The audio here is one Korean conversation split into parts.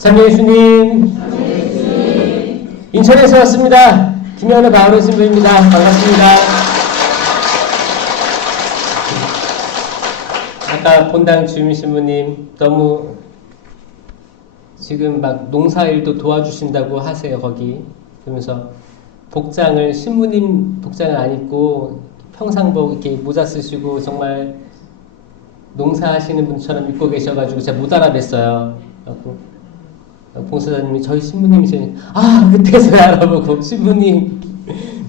참여 예수님, 인천에서 왔습니다. 김현우 바오른 신부입니다. 반갑습니다. 아까 본당 주임 신부님 너무 지금 막 농사일도 도와주신다고 하세요. 거기 그러면서 복장을 신부님 복장을 안 입고 평상복 이렇게 모자 쓰시고 정말 농사하시는 분처럼 입고 계셔가지고 제가 못 알아뵀어요. 봉사자님이 저희 신부님이시니 그때서야 알아보고 신부님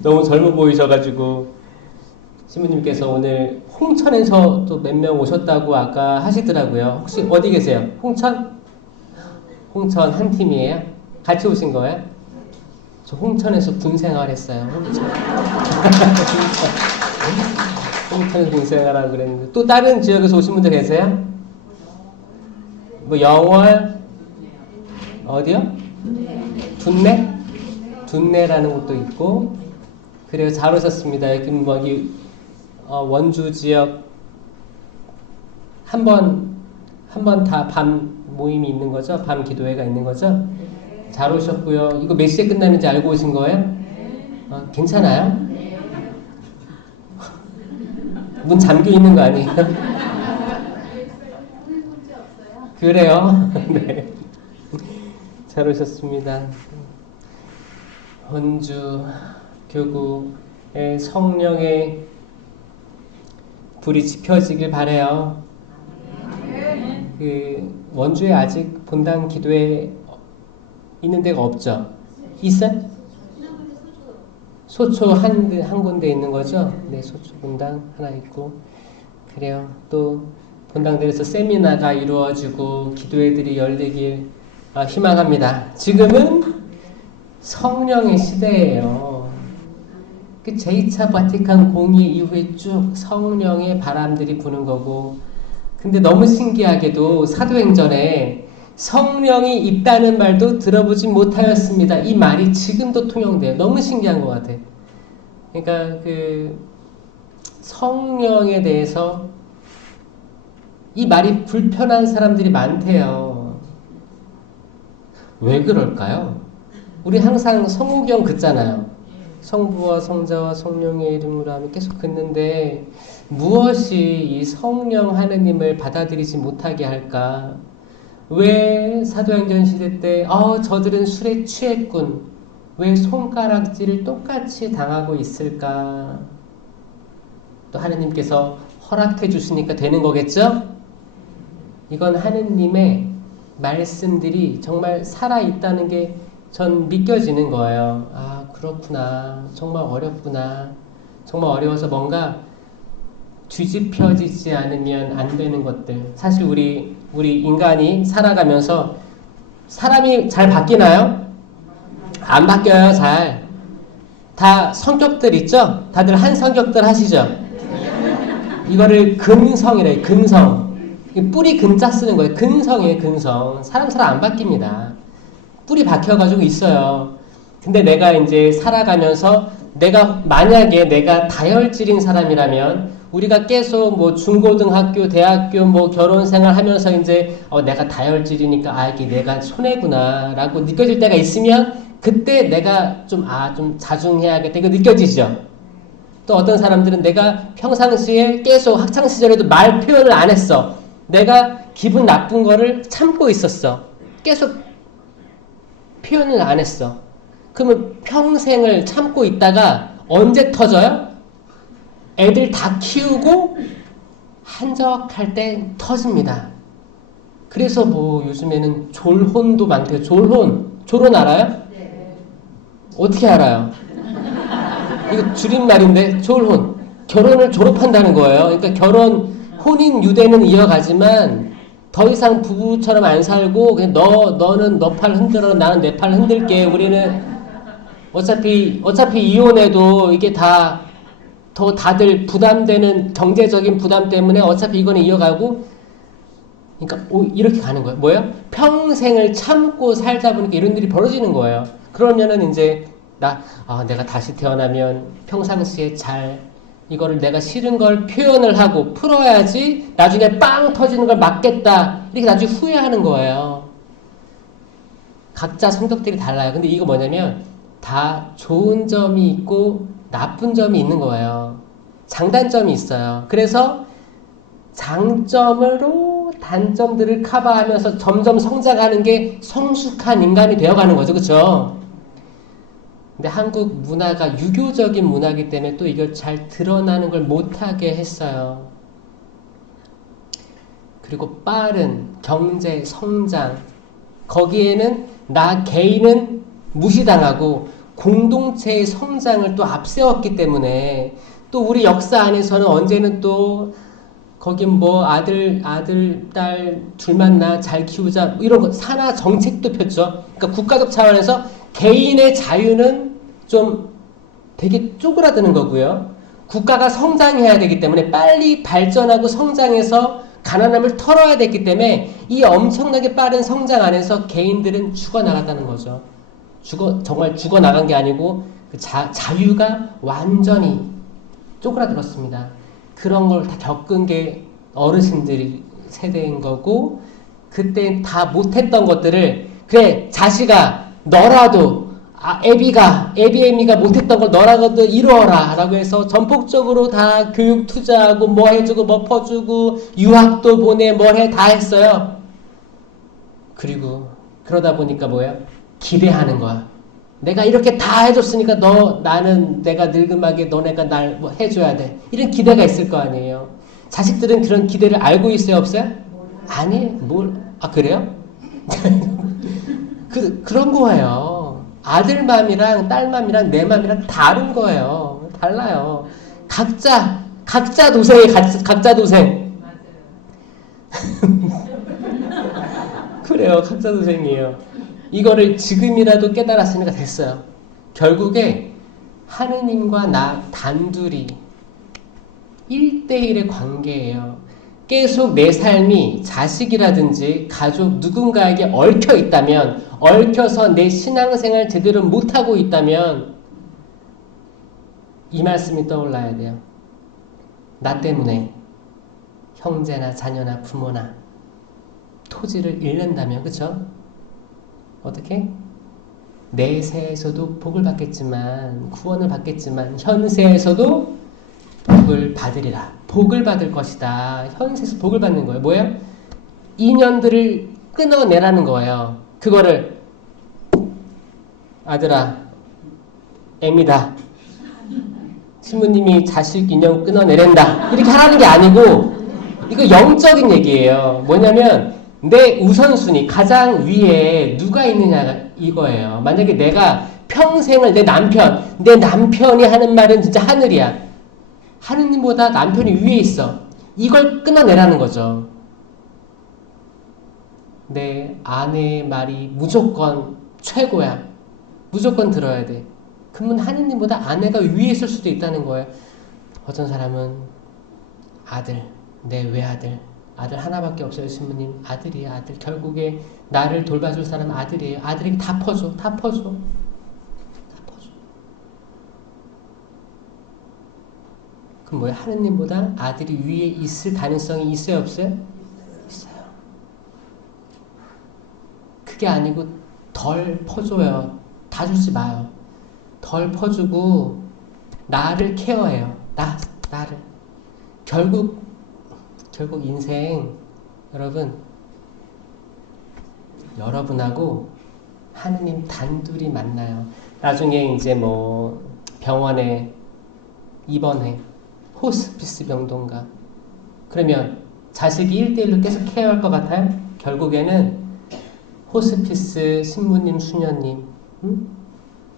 너무 젊어 보이셔가지고 신부님께서 오늘 홍천에서 또 몇 명 오셨다고 아까 하시더라고요. 혹시 어디 계세요? 홍천? 홍천 한 팀이에요? 같이 오신 거예요? 저 홍천에서 군 생활했어요. 홍천에서 군 생활하고 그랬는데 또 다른 지역에서 오신 분들 계세요? 뭐 영월? 어디요? 둔내? 둔내라는 곳도 있고 그래요. 잘 오셨습니다. 여기 원주 지역 한 번 다 밤 모임이 있는 거죠? 밤 기도회가 있는 거죠? 잘 오셨고요. 이거 몇 시에 끝나는지 알고 오신 거예요? 괜찮아요? 문 잠겨 있는 거 아니에요? 그래요? 네. 잘 오셨습니다. 원주 교구의 성령의 불이 지펴지길 바라요. 원주에 아직 본당 기도회 있는 데가 없죠? 있어요? 소초 한 군데 있는 거죠? 네, 소초 본당 하나 있고 그래요. 또 본당들에서 세미나가 이루어지고 기도회들이 열리길 희망합니다. 지금은 성령의 시대예요. 그 제2차 바티칸 공의 이후에 쭉 성령의 바람들이 부는 거고 근데 너무 신기하게도 사도행전에 성령이 있다는 말도 들어보지 못하였습니다. 이 말이 지금도 통용돼요. 너무 신기한 것 같아요. 그러니까 성령에 대해서 이 말이 불편한 사람들이 많대요. 왜 그럴까요? 우리 항상 성우경 긋잖아요. 성부와 성자와 성령의 이름으로 하면 계속 긋는데 무엇이 이 성령 하느님을 받아들이지 못하게 할까? 왜 사도행전 시대 때 저들은 술에 취했군. 왜 손가락질을 똑같이 당하고 있을까? 또 하느님께서 허락해 주시니까 되는 거겠죠? 이건 하느님의 말씀들이 정말 살아있다는 게 전 믿겨지는 거예요. 그렇구나. 정말 어렵구나. 정말 어려워서 뭔가 뒤집혀지지 않으면 안 되는 것들. 사실 우리 인간이 살아가면서 사람이 잘 바뀌나요? 안 바뀌어요, 잘. 다 성격들 있죠? 다들 한 성격들 하시죠? 이거를 근성이래요, 근성. 뿌리 근자 쓰는 거예요. 근성이에요, 근성. 사람 안 바뀝니다. 뿌리 박혀가지고 있어요. 근데 내가 이제 살아가면서 만약에 내가 다혈질인 사람이라면 우리가 계속 뭐 중고등학교, 대학교, 뭐 결혼 생활 하면서 이제 내가 다혈질이니까 이게 내가 손해구나 라고 느껴질 때가 있으면 그때 내가 좀 자중해야겠다 이거 느껴지죠? 또 어떤 사람들은 내가 평상시에 계속 학창시절에도 말 표현을 안 했어. 내가 기분 나쁜 거를 참고 있었어. 계속 표현을 안 했어. 그러면 평생을 참고 있다가 언제 터져요? 애들 다 키우고 한적할 때 터집니다. 그래서 뭐 요즘에는 졸혼도 많대요. 졸혼 알아요? 네. 어떻게 알아요? 이거 줄임말인데 졸혼. 결혼을 졸업한다는 거예요. 그러니까 혼인 유대는 이어가지만 더 이상 부부처럼 안 살고 그냥 너는 너 팔 흔들어 나는 내 팔 흔들게. 우리는 어차피 이혼해도 이게 다들 부담되는 경제적인 부담 때문에 어차피 이거는 이어가고 그러니까 이렇게 가는 거예요. 뭐예요? 평생을 참고 살다 보니까 이런 일이 벌어지는 거예요. 그러면은 이제 내가 다시 태어나면 평상시에 이거를 내가 싫은 걸 표현을 하고 풀어야지 나중에 빵 터지는 걸 막겠다. 이렇게 나중에 후회하는 거예요. 각자 성격들이 달라요. 근데 이거 뭐냐면 다 좋은 점이 있고 나쁜 점이 있는 거예요. 장단점이 있어요. 그래서 장점으로 단점들을 커버하면서 점점 성장하는 게 성숙한 인간이 되어가는 거죠. 그렇죠? 근데 한국 문화가 유교적인 문화이기 때문에 또 이걸 잘 드러나는 걸 못하게 했어요. 그리고 빠른 경제 성장, 거기에는 나 개인은 무시당하고 공동체의 성장을 또 앞세웠기 때문에 또 우리 역사 안에서는 언제는 또 거긴 뭐 아들, 딸 둘만 나 잘 키우자 이런 거 산하 정책도 폈죠. 그러니까 국가적 차원에서 개인의 자유는 좀 되게 쪼그라드는 거고요. 국가가 성장해야 되기 때문에 빨리 발전하고 성장해서 가난함을 털어야 됐기 때문에 이 엄청나게 빠른 성장 안에서 개인들은 죽어나갔다는 거죠. 정말 죽어나간 게 아니고 그 자유가 완전히 쪼그라들었습니다. 그런 걸 다 겪은 게 어르신들이 세대인 거고, 그때 다 못했던 것들을, 그래, 자식아, 너라도, 애비가 못했던 걸 너라도 이루어라. 라고 해서 전폭적으로 다 교육 투자하고, 뭐 해주고, 뭐 퍼주고, 유학도 보내, 뭘 해, 다 했어요. 그리고, 그러다 보니까 뭐야? 기대하는 거야. 내가 이렇게 다 해줬으니까 나는 내가 늙음하게 너네가 날 뭐 해줘야 돼. 이런 기대가 있을 거 아니에요. 자식들은 그런 기대를 알고 있어요, 없어요? 아니, 그래요? 그런 거예요. 아들 맘이랑 딸 맘이랑 내 맘이랑 다른 거예요. 달라요. 각자 도생이 각자 도생. 그래요, 각자 도생이에요. 이거를 지금이라도 깨달았으니까 됐어요. 결국에 하느님과 나 단둘이 1대1의 관계예요. 계속 내 삶이 자식이라든지 가족 누군가에게 얽혀 있다면, 얽혀서 내 신앙생활 제대로 못하고 있다면 이 말씀이 떠올라야 돼요. 나 때문에 형제나 자녀나 부모나 토지를 잃는다면, 그쵸? 어떻게? 내세에서도 복을 받겠지만, 구원을 받겠지만, 현세에서도 복을 받으리라. 복을 받을 것이다. 현세에서 복을 받는 거예요. 뭐예요? 인연들을 끊어내라는 거예요. 그거를, 아들아, 애미다. 신부님이 자식 인연 끊어내란다. 이렇게 하라는 게 아니고, 이거 영적인 얘기예요. 뭐냐면, 내 우선순위 가장 위에 누가 있느냐가 이거예요. 만약에 내가 평생을 내 남편이 하는 말은 진짜 하늘이야. 하느님보다 남편이 위에 있어. 이걸 끊어내라는 거죠. 내 아내의 말이 무조건 최고야. 무조건 들어야 돼. 그러면 하느님보다 아내가 위에 있을 수도 있다는 거예요. 어떤 사람은 내 외아들 하나밖에 없어요, 신부님. 아들이에요, 아들. 결국에 나를 돌봐줄 사람은 아들이에요. 아들에게 다 퍼줘. 그럼 뭐야? 하느님보다 아들이 위에 있을 가능성이 있어요, 없어요? 있어요. 그게 아니고 덜 퍼줘요. 다 주지 마요. 덜 퍼주고 나를 케어해요. 나를. 결국 인생 여러분하고 하느님 단둘이 만나요. 나중에 이제 뭐 병원에 입원해. 호스피스 병동가. 그러면 자식이 1대1로 계속 케어할 것 같아요? 결국에는 호스피스 신부님, 수녀님,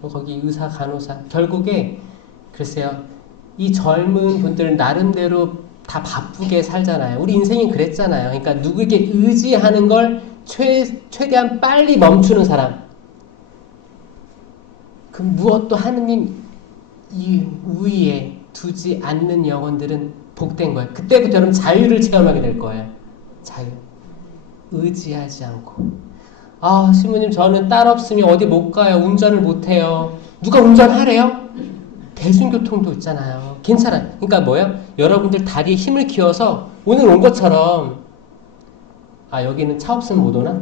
거기 의사, 간호사. 결국에 글쎄요. 이 젊은 분들 나름대로 다 바쁘게 살잖아요. 우리 인생이 그랬잖아요. 그러니까 누구에게 의지하는 걸 최대한 빨리 멈추는 사람. 그 무엇도 하느님 이 위에 두지 않는 영혼들은 복된 거예요. 그때부터 여러분 자유를 체험하게 될 거예요. 자유. 의지하지 않고. 신부님 저는 딸 없으면 어디 못 가요. 운전을 못 해요. 누가 운전하래요? 대중교통도 있잖아요. 괜찮아요. 그러니까 뭐예요? 여러분들 다리에 힘을 키워서 오늘 온 것처럼 여기는 차 없으면 못 오나?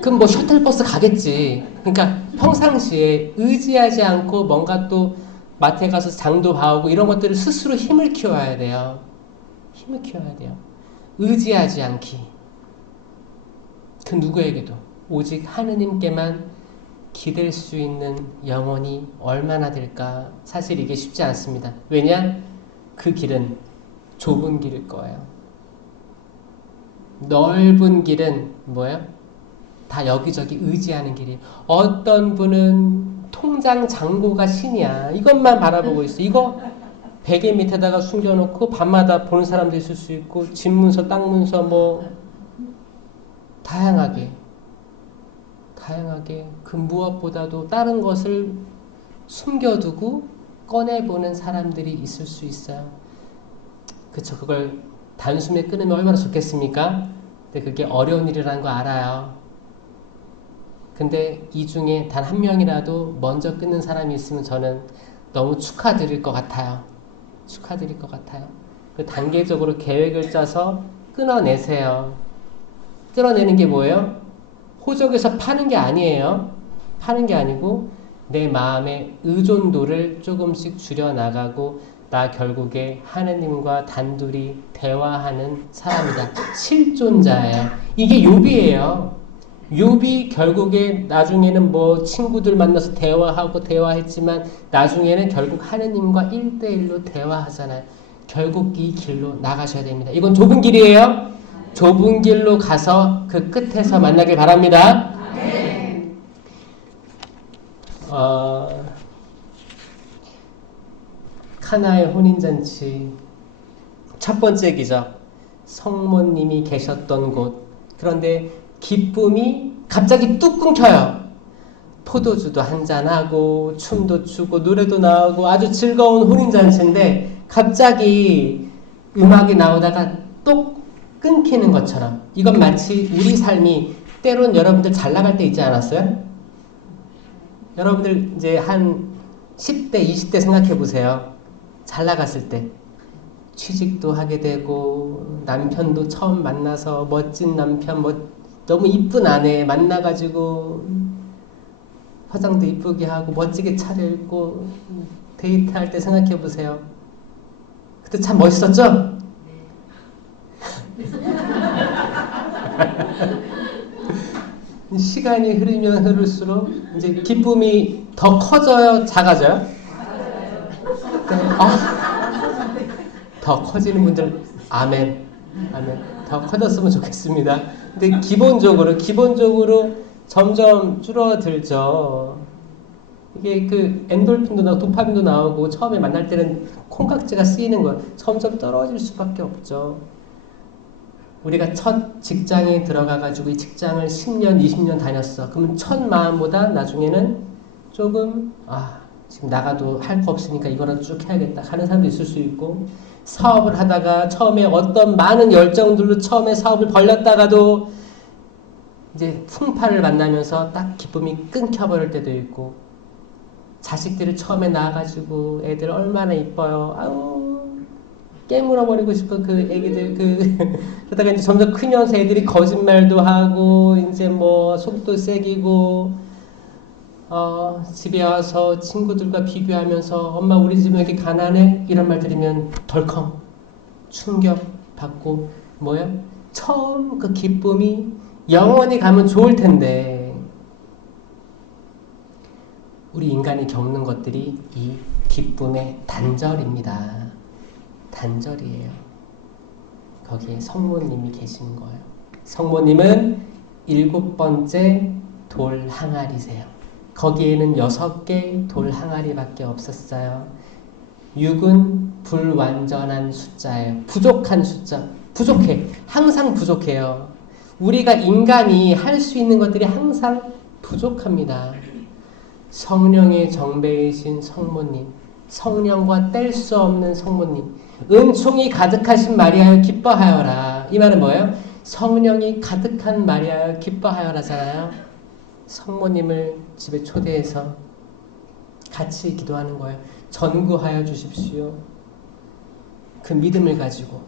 그럼 뭐 셔틀버스 가겠지. 그러니까 평상시에 의지하지 않고 뭔가 또 마트에 가서 장도 봐오고 이런 것들을 스스로 힘을 키워야 돼요. 힘을 키워야 돼요. 의지하지 않기. 그 누구에게도 오직 하느님께만 기댈 수 있는 영혼이 얼마나 될까? 사실 이게 쉽지 않습니다. 왜냐? 그 길은 좁은 길일 거예요. 넓은 길은 뭐예요? 다 여기저기 의지하는 길이에요. 어떤 분은 통장 잔고가 신이야. 이것만 바라보고 있어. 이거 베개 밑에다가 숨겨놓고 밤마다 보는 사람도 있을 수 있고 집 문서, 땅 문서 뭐 다양하게 그 무엇보다도 다른 것을 숨겨두고 꺼내보는 사람들이 있을 수 있어요. 그쵸? 그걸 단숨에 끊으면 얼마나 좋겠습니까? 근데 그게 어려운 일이라는 거 알아요. 근데 이 중에 단 한 명이라도 먼저 끊는 사람이 있으면 저는 너무 축하드릴 것 같아요. 축하드릴 것 같아요. 단계적으로 계획을 짜서 끊어내세요. 끊어내는 게 뭐예요? 호적에서 파는 게 아니에요. 파는 게 아니고 내 마음의 의존도를 조금씩 줄여나가고 나 결국에 하느님과 단둘이 대화하는 사람이다. 실존자예요. 이게 욥이에요. 욥이 결국에 나중에는 뭐 친구들 만나서 대화했지만 나중에는 결국 하느님과 1대1로 대화하잖아요. 결국 이 길로 나가셔야 됩니다. 이건 좁은 길이에요. 좁은 길로 가서 그 끝에서 만나길 바랍니다. 네. 카나의 혼인잔치 첫 번째 기적, 성모님이 계셨던 곳. 그런데 기쁨이 갑자기 뚝 끊겨요. 포도주도 한잔하고 춤도 추고 노래도 나오고 아주 즐거운 혼인잔치인데 갑자기 음악이 나오다가 똑 끊기는 것처럼, 이건 마치 우리 삶이 때론 여러분들 잘 나갈 때 있지 않았어요? 여러분들 이제 한 10대, 20대 생각해 보세요. 잘 나갔을 때 취직도 하게 되고 남편도 처음 만나서 멋진 남편, 너무 이쁜 아내 만나가지고 화장도 이쁘게 하고 멋지게 차려입고 데이트할 때 생각해 보세요. 그때 참 멋있었죠? 시간이 흐르면 흐를수록 이제 기쁨이 더 커져요, 작아져요? 더 커지는 분들 아멘, 아멘. 더 커졌으면 좋겠습니다. 근데 기본적으로 점점 줄어들죠. 이게 그 엔돌핀도 나오고 도파민도 나오고 처음에 만날 때는 콩깍지가 쓰이는 거예요. 점점 떨어질 수밖에 없죠. 우리가 첫 직장에 들어가가지고 이 직장을 10년, 20년 다녔어. 그러면 첫 마음보다 나중에는 조금 지금 나가도 할 거 없으니까 이거라도 쭉 해야겠다 하는 사람도 있을 수 있고, 사업을 하다가 처음에 어떤 많은 열정들로 처음에 사업을 벌렸다가도 이제 풍파를 만나면서 딱 기쁨이 끊겨버릴 때도 있고, 자식들을 처음에 낳아가지고 애들 얼마나 이뻐요. 아우 깨물어버리고 싶은 그 애기들 그러다가 이제 점점 크면서 애들이 거짓말도 하고 이제 뭐 속도 세기고 집에 와서 친구들과 비교하면서 엄마 우리 집은 왜 이렇게 가난해? 이런 말 들으면 덜컹 충격받고 뭐야? 처음 그 기쁨이 영원히 가면 좋을 텐데 우리 인간이 겪는 것들이 이 기쁨의 단절입니다. 단절이에요. 거기에 성모님이 계신 거예요. 성모님은 7번째 돌 항아리세요. 거기에는 6개 돌 항아리밖에 없었어요. 6은 불완전한 숫자예요. 부족한 숫자. 부족해. 항상 부족해요. 우리가 인간이 할 수 있는 것들이 항상 부족합니다. 성령의 정배이신 성모님, 성령과 뗄 수 없는 성모님, 은총이 가득하신 마리아여 기뻐하여라. 이 말은 뭐예요? 성령이 가득한 마리아여 기뻐하여라잖아요. 성모님을 집에 초대해서 같이 기도하는 거예요. 전구하여 주십시오. 그 믿음을 가지고.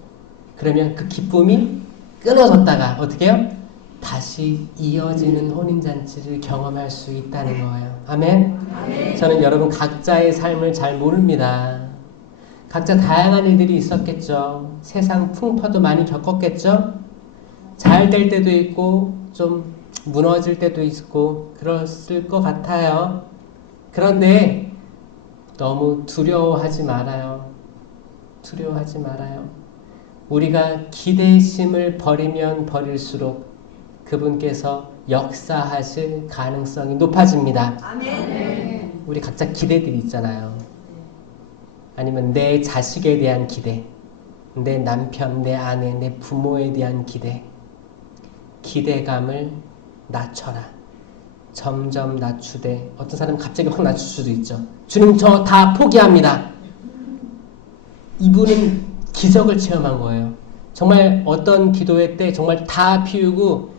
그러면 그 기쁨이 끊어졌다가 어떻게 해요? 다시 이어지는 혼인잔치를 경험할 수 있다는 거예요. 아멘? 아멘. 저는 여러분 각자의 삶을 잘 모릅니다. 각자 다양한 일들이 있었겠죠. 세상 풍파도 많이 겪었겠죠. 잘 될 때도 있고 좀 무너질 때도 있고 그랬을 것 같아요. 그런데 너무 두려워하지 말아요. 두려워하지 말아요. 우리가 기대심을 버리면 버릴수록 그분께서 역사하실 가능성이 높아집니다. 아멘. 우리 각자 기대들이 있잖아요. 아니면 내 자식에 대한 기대, 내 남편, 내 아내, 내 부모에 대한 기대. 기대감을 낮춰라. 점점 낮추되 어떤 사람은 갑자기 확 낮출 수도 있죠. 주님 저 다 포기합니다. 이분은 기적을 체험한 거예요. 정말 어떤 기도회 때 정말 다 피우고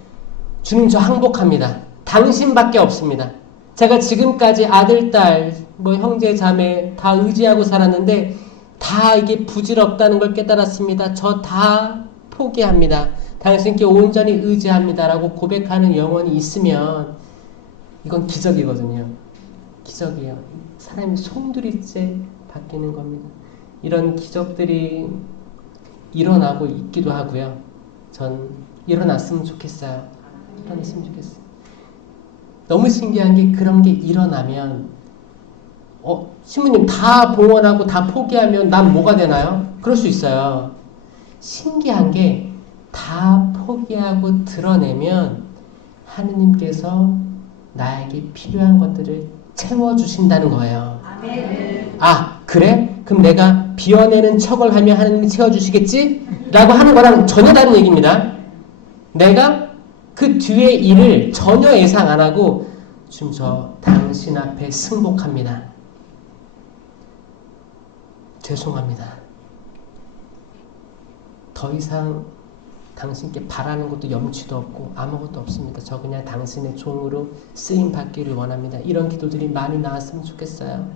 주님 저 항복합니다. 당신밖에 없습니다. 제가 지금까지 아들, 딸, 형제, 자매 다 의지하고 살았는데 다 이게 부질없다는 걸 깨달았습니다. 저 다 포기합니다. 당신께 온전히 의지합니다라고 고백하는 영혼이 있으면 이건 기적이거든요. 기적이에요. 사람이 송두리째 바뀌는 겁니다. 이런 기적들이 일어나고 있기도 하고요. 전 일어났으면 좋겠어요. 일어났으면 좋겠어요. 너무 신기한 게 그런 게 일어나면 신부님 다 봉헌하고 다 포기하면 난 뭐가 되나요? 그럴 수 있어요. 신기한 게 다 포기하고 드러내면 하느님께서 나에게 필요한 것들을 채워주신다는 거예요. 아멘. 아 그래? 그럼 내가 비워내는 척을 하면 하느님이 채워주시겠지? 라고 하는 거랑 전혀 다른 얘기입니다. 내가 그 뒤의 일을 전혀 예상 안 하고 지금 저 당신 앞에 승복합니다. 죄송합니다. 더 이상 당신께 바라는 것도 염치도 없고 아무것도 없습니다. 저 그냥 당신의 종으로 쓰임 받기를 원합니다. 이런 기도들이 많이 나왔으면 좋겠어요.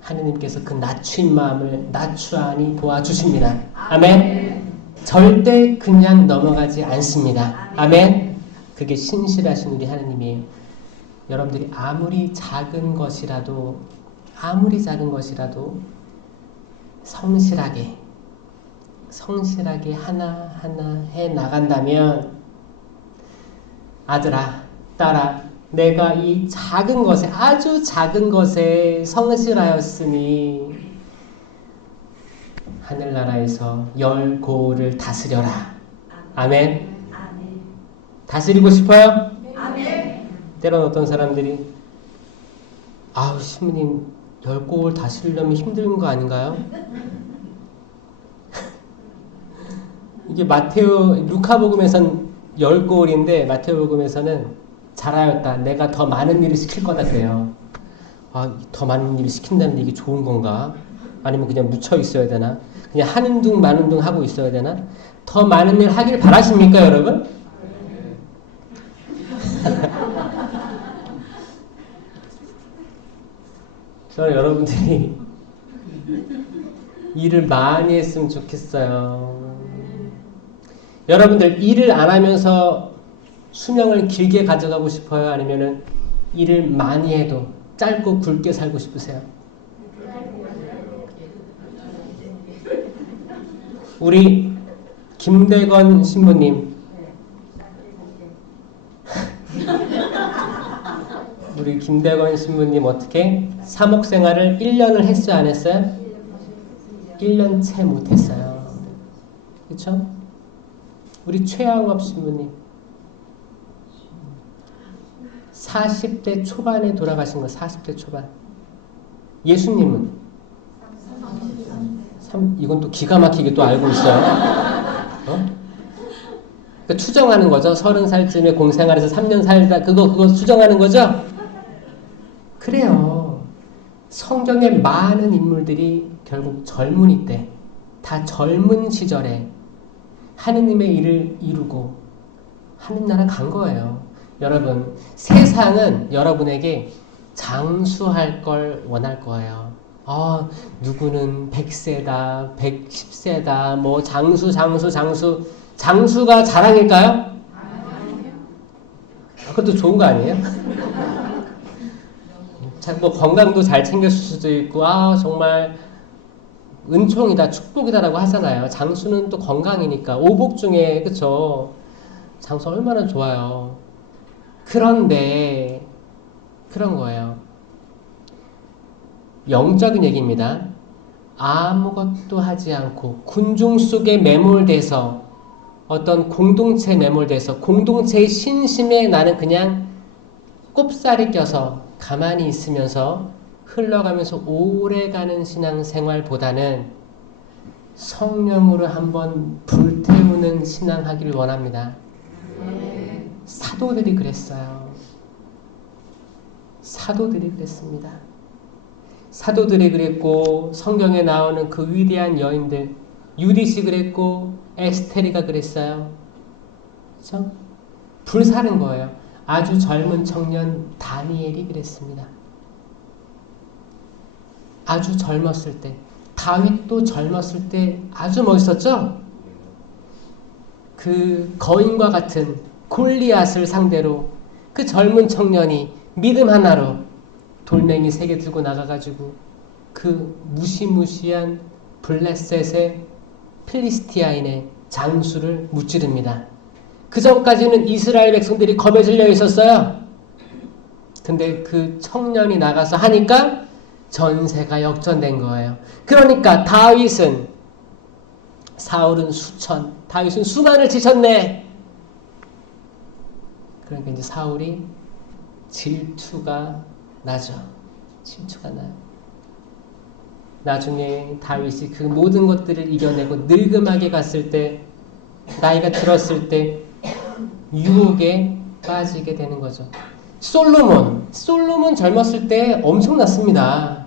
하느님께서 그 낮추인 마음을 낮추하니 도와주십니다. 아멘. 절대 그냥 넘어가지 않습니다. 아멘. 그게 신실하신 우리 하느님이에요. 여러분들이 아무리 작은 것이라도 성실하게 하나하나 해 나간다면 아들아, 딸아, 내가 이 작은 것에 아주 작은 것에 성실하였으니 하늘나라에서 열 고을을 다스려라. 아멘. 다스리고 싶어요? 아멘. 때론 어떤 사람들이 아우 신부님 열 고을 다스리려면 힘든 거 아닌가요? 이게 루카복음에선 10고을인데 마태복음에서는 잘하였다. 내가 더 많은 일을 시킬 거다 그래요. 아, 더 많은 일을 시킨다는 게 이게 좋은 건가? 아니면 그냥 묻혀 있어야 되나? 그냥 하는 둥 마는 둥 하고 있어야 되나? 더 많은 일 하길 바라십니까 여러분? 저는 여러분들이 일을 많이 했으면 좋겠어요. 여러분들 일을 안 하면서 수명을 길게 가져가고 싶어요? 아니면은 일을 많이 해도 짧고 굵게 살고 싶으세요? 우리 김대건 신부님 우리 김대건 신부님 어떻게? 사목생활을 1년을 했어요? 안 했어요? 1년 채 못했어요. 그렇죠? 우리 최양업 신부님 40대 초반에 돌아가신 거 40대 초반. 예수님은? 이건 또 기가 막히게 또 알고 있어요. 그러니까 추정하는 거죠. 30살쯤에 공생활에서 3년 살다 그거 추정하는 거죠? 그래요. 성경의 많은 인물들이 결국 젊은이 때, 다 젊은 시절에 하느님의 일을 이루고 하느나라 간 거예요. 여러분, 세상은 여러분에게 장수할 걸 원할 거예요. 누구는 100세다, 110세다, 뭐 장수. 장수가 자랑일까요? 그것도 좋은 거 아니에요? 뭐 건강도 잘 챙겼을 수도 있고, 정말 은총이다, 축복이다라고 하잖아요. 장수는 또 건강이니까. 오복 중에, 그쵸? 장수 얼마나 좋아요. 그런데, 그런 거예요. 영적인 얘기입니다. 아무것도 하지 않고 군중 속에 매몰돼서 어떤 공동체에 매몰돼서 공동체의 신심에 나는 그냥 꼽살이 껴서 가만히 있으면서 흘러가면서 오래가는 신앙생활보다는 성령으로 한번 불태우는 신앙하기를 원합니다. 사도들이 그랬어요. 사도들이 그랬습니다. 사도들이 그랬고 성경에 나오는 그 위대한 여인들 유디시 그랬고 에스테리가 그랬어요. 그렇죠? 불사른 거예요. 아주 젊은 청년 다니엘이 그랬습니다. 아주 젊었을 때 다윗도 젊었을 때 아주 멋있었죠? 그 거인과 같은 골리앗을 상대로 그 젊은 청년이 믿음 하나로 돌멩이 3개 들고 나가가지고 그 무시무시한 블레셋의 필리스티아인의 장수를 무찌릅니다. 그 전까지는 이스라엘 백성들이 겁에 질려 있었어요. 근데 그 청년이 나가서 하니까 전세가 역전된 거예요. 그러니까 다윗은 사울은 수천, 다윗은 수만을 치셨네. 그러니까 이제 사울이 질투가 나죠. 질투가 나요. 나중에 다윗이 그 모든 것들을 이겨내고 늙음하게 갔을 때, 나이가 들었을 때 유혹에 빠지게 되는 거죠. 솔로몬 젊었을 때 엄청났습니다.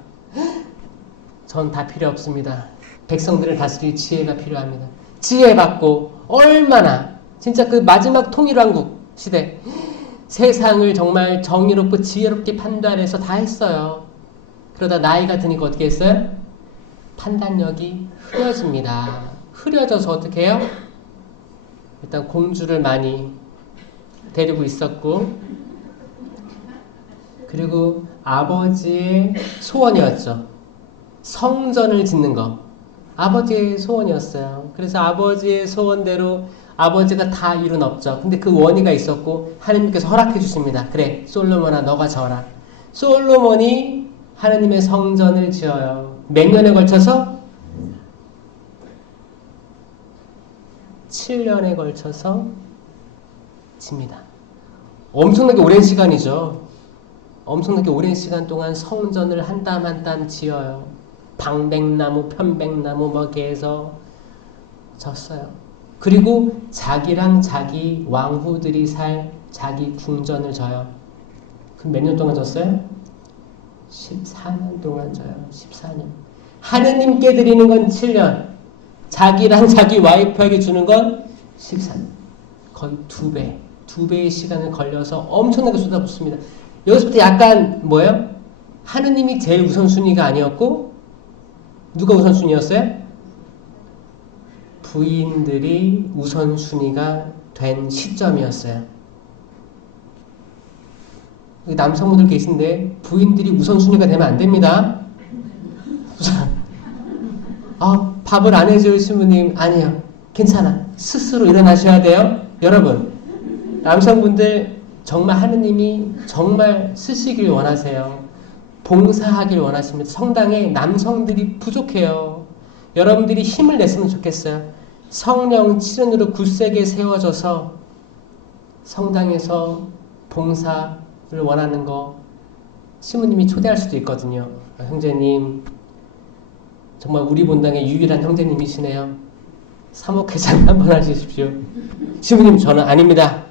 전 다 필요 없습니다. 백성들을 다스릴 지혜가 필요합니다. 지혜 받고 얼마나 진짜 그 마지막 통일왕국 시대 세상을 정말 정의롭고 지혜롭게 판단해서 다 했어요. 그러다 나이가 드니까 어떻게 했어요? 판단력이 흐려집니다. 흐려져서 어떻게 해요? 일단 공주를 많이 데리고 있었고, 그리고 아버지의 소원이었죠. 성전을 짓는 거. 아버지의 소원이었어요. 그래서 아버지의 소원대로 아버지가 다 이룬 없죠. 근데 그 원의가 있었고 하나님께서 허락해 주십니다. 그래, 솔로몬아 너가 져라. 솔로몬이 하나님의 성전을 지어요. 몇 년에 걸쳐서? 7년에 걸쳐서 집니다. 엄청나게 오랜 시간이죠. 엄청나게 오랜 시간 동안 성전을 한 땀 한 땀 지어요. 방백나무, 편백나무 먹이에서 졌어요. 그리고 자기랑 자기 왕후들이 살 자기 궁전을 져요. 그럼 몇 년 동안 졌어요? 14년 동안 져요. 14년. 하느님께 드리는 건 7년. 자기랑 자기 와이프에게 주는 건 14년. 거의 2배. 2배의 시간을 걸려서 엄청나게 쏟아붓습니다. 여기서부터 약간 뭐예요? 하느님이 제일 우선순위가 아니었고 누가 우선순위였어요? 부인들이 우선순위가 된 시점이었어요. 남성분들 계신데 부인들이 우선순위가 되면 안 됩니다. 밥을 안 해줄 신부님 아니요. 괜찮아. 스스로 일어나셔야 돼요. 여러분 남성분들 정말 하느님이 정말 쓰시길 원하세요. 봉사하길 원하십니다. 성당에 남성들이 부족해요. 여러분들이 힘을 냈으면 좋겠어요. 성령 치른으로 굳세게 세워져서 성당에서 봉사를 원하는 거 신부님이 초대할 수도 있거든요. 형제님 정말 우리 본당의 유일한 형제님이시네요. 사목회장 한번 하십시오. 신부님 저는 아닙니다.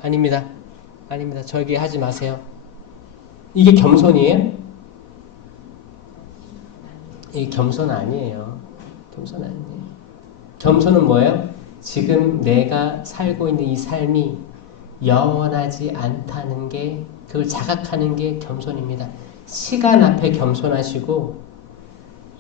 저에게 하지 마세요. 이게 겸손이에요? 이게 겸손 아니에요. 겸손 아니에요. 겸손은 뭐예요? 지금 내가 살고 있는 이 삶이 영원하지 않다는 게, 그걸 자각하는 게 겸손입니다. 시간 앞에 겸손하시고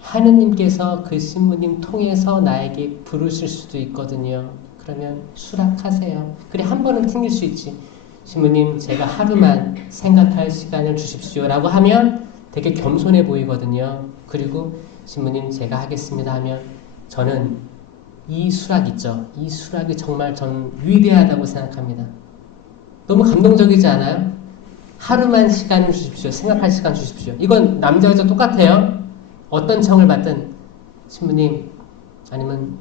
하느님께서 그 신부님 통해서 나에게 부르실 수도 있거든요. 그러면 수락하세요. 그래, 한 번은 튕길 수 있지. 신부님, 제가 하루만 생각할 시간을 주십시오 라고 하면 되게 겸손해 보이거든요. 그리고 신부님, 제가 하겠습니다 하면 저는 이 수락 있죠. 이 수락이 정말 전 위대하다고 생각합니다. 너무 감동적이지 않아요? 하루만 시간을 주십시오. 생각할 시간 주십시오. 이건 남자 여자 똑같아요. 어떤 청을 받든 신부님 아니면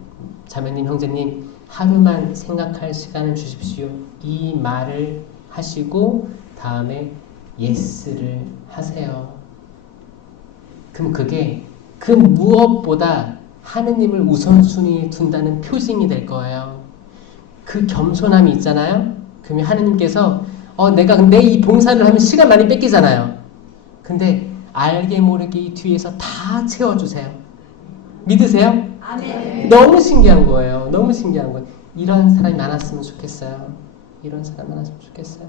자매님 형제님 하루만 생각할 시간을 주십시오. 이 말을 하시고 다음에 예스를 하세요. 그럼 그게 그 무엇보다 하느님을 우선순위에 둔다는 표징이 될 거예요. 그 겸손함이 있잖아요. 그러면 하느님께서 내가 근데 이 봉사를 하면 시간 많이 뺏기잖아요. 근데 알게 모르게 이 뒤에서 다 채워주세요. 믿으세요? 아멘. 너무 신기한 거예요. 너무 신기한 거예요. 이런 사람이 많았으면 좋겠어요. 이런 사람 많았으면 좋겠어요.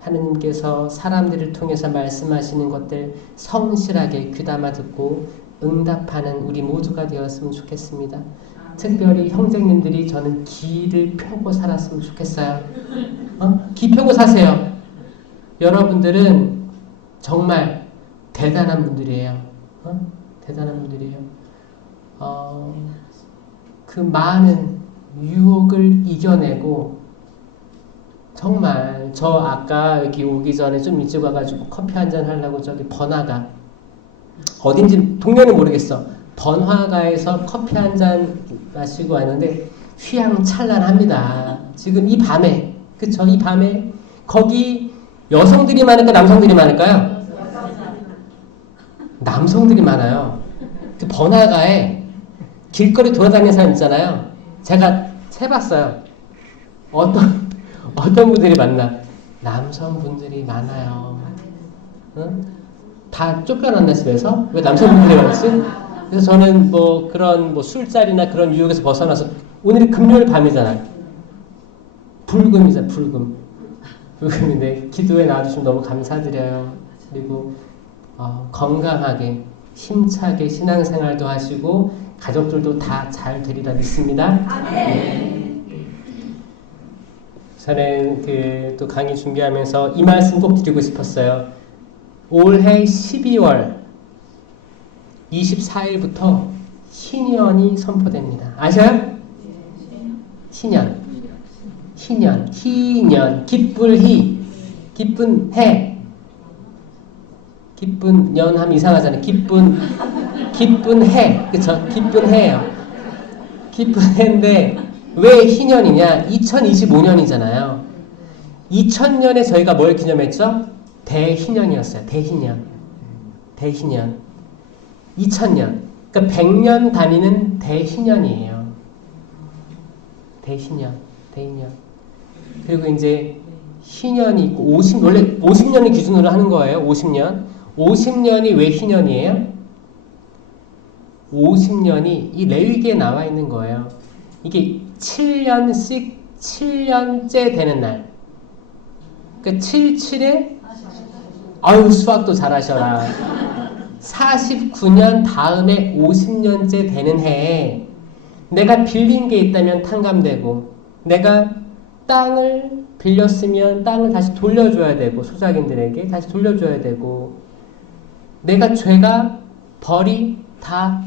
하느님께서 사람들을 통해서 말씀하시는 것들 성실하게 귀담아 듣고 응답하는 우리 모두가 되었으면 좋겠습니다. 특별히 형제님들이 저는 기를 펴고 살았으면 좋겠어요. 기 펴고 사세요. 여러분들은 정말 대단한 분들이에요. 대단한 분들이에요. 그 많은 유혹을 이겨내고 정말 저 아까 여기 오기 전에 좀 일찍 와가지고 커피 한잔 하려고 저기 번화가 어딘지 동네는 모르겠어. 번화가에서 커피 한잔 마시고 왔는데 휘황찬란합니다. 지금 이 밤에 그쵸? 이 밤에 거기 여성들이 많을까 남성들이 많을까요? 남성들이 많아요. 그 번화가에 길거리 돌아다니는 사람 있잖아요. 제가 해봤어요. 어떤 분들이 많나? 남성분들이 많아요. 응? 다 쫓겨났나 집에서? 왜 남성분들이 많지? 그래서 저는 뭐 그런 뭐 술자리나 그런 유혹에서 벗어나서 오늘이 금요일 밤이잖아요. 불금이잖아, 불금. 불금인데 기도에 나와주시면 너무 감사드려요. 그리고 건강하게 힘차게 신앙생활도 하시고 가족들도 다 잘 되리라 믿습니다. 아멘. 저는 또 강의 준비하면서 이 말씀 꼭 드리고 싶었어요. 올해 12월 24일부터 희년이 선포됩니다. 아셔요? 희년. 기쁠 희, 기쁜 해. 기쁜 년 하면 이상하잖아요. 기쁜 해. 그쵸? 기쁜 해예요. 기쁜 해인데 왜 희년이냐? 2025년이잖아요. 2000년에 저희가 뭘 기념했죠? 대희년이었어요. 대희년. 2000년. 그러니까 100년 다니는 대희년이에요. 대희년. 그리고 이제 희년이 있고 원래 50년을 기준으로 하는 거예요. 50년. 50년이 왜 희년이에요? 50년이 이 레위기에 나와 있는 거예요. 이게 7년씩 7년째 되는 날. 그러니까 77에 아유 수학도 잘하셔라. 49년 다음에 50년째 되는 해에 내가 빌린 게 있다면 탕감되고 내가 땅을 빌렸으면 땅을 다시 돌려줘야 되고 소작인들에게 다시 돌려줘야 되고 내가 죄가 벌이 다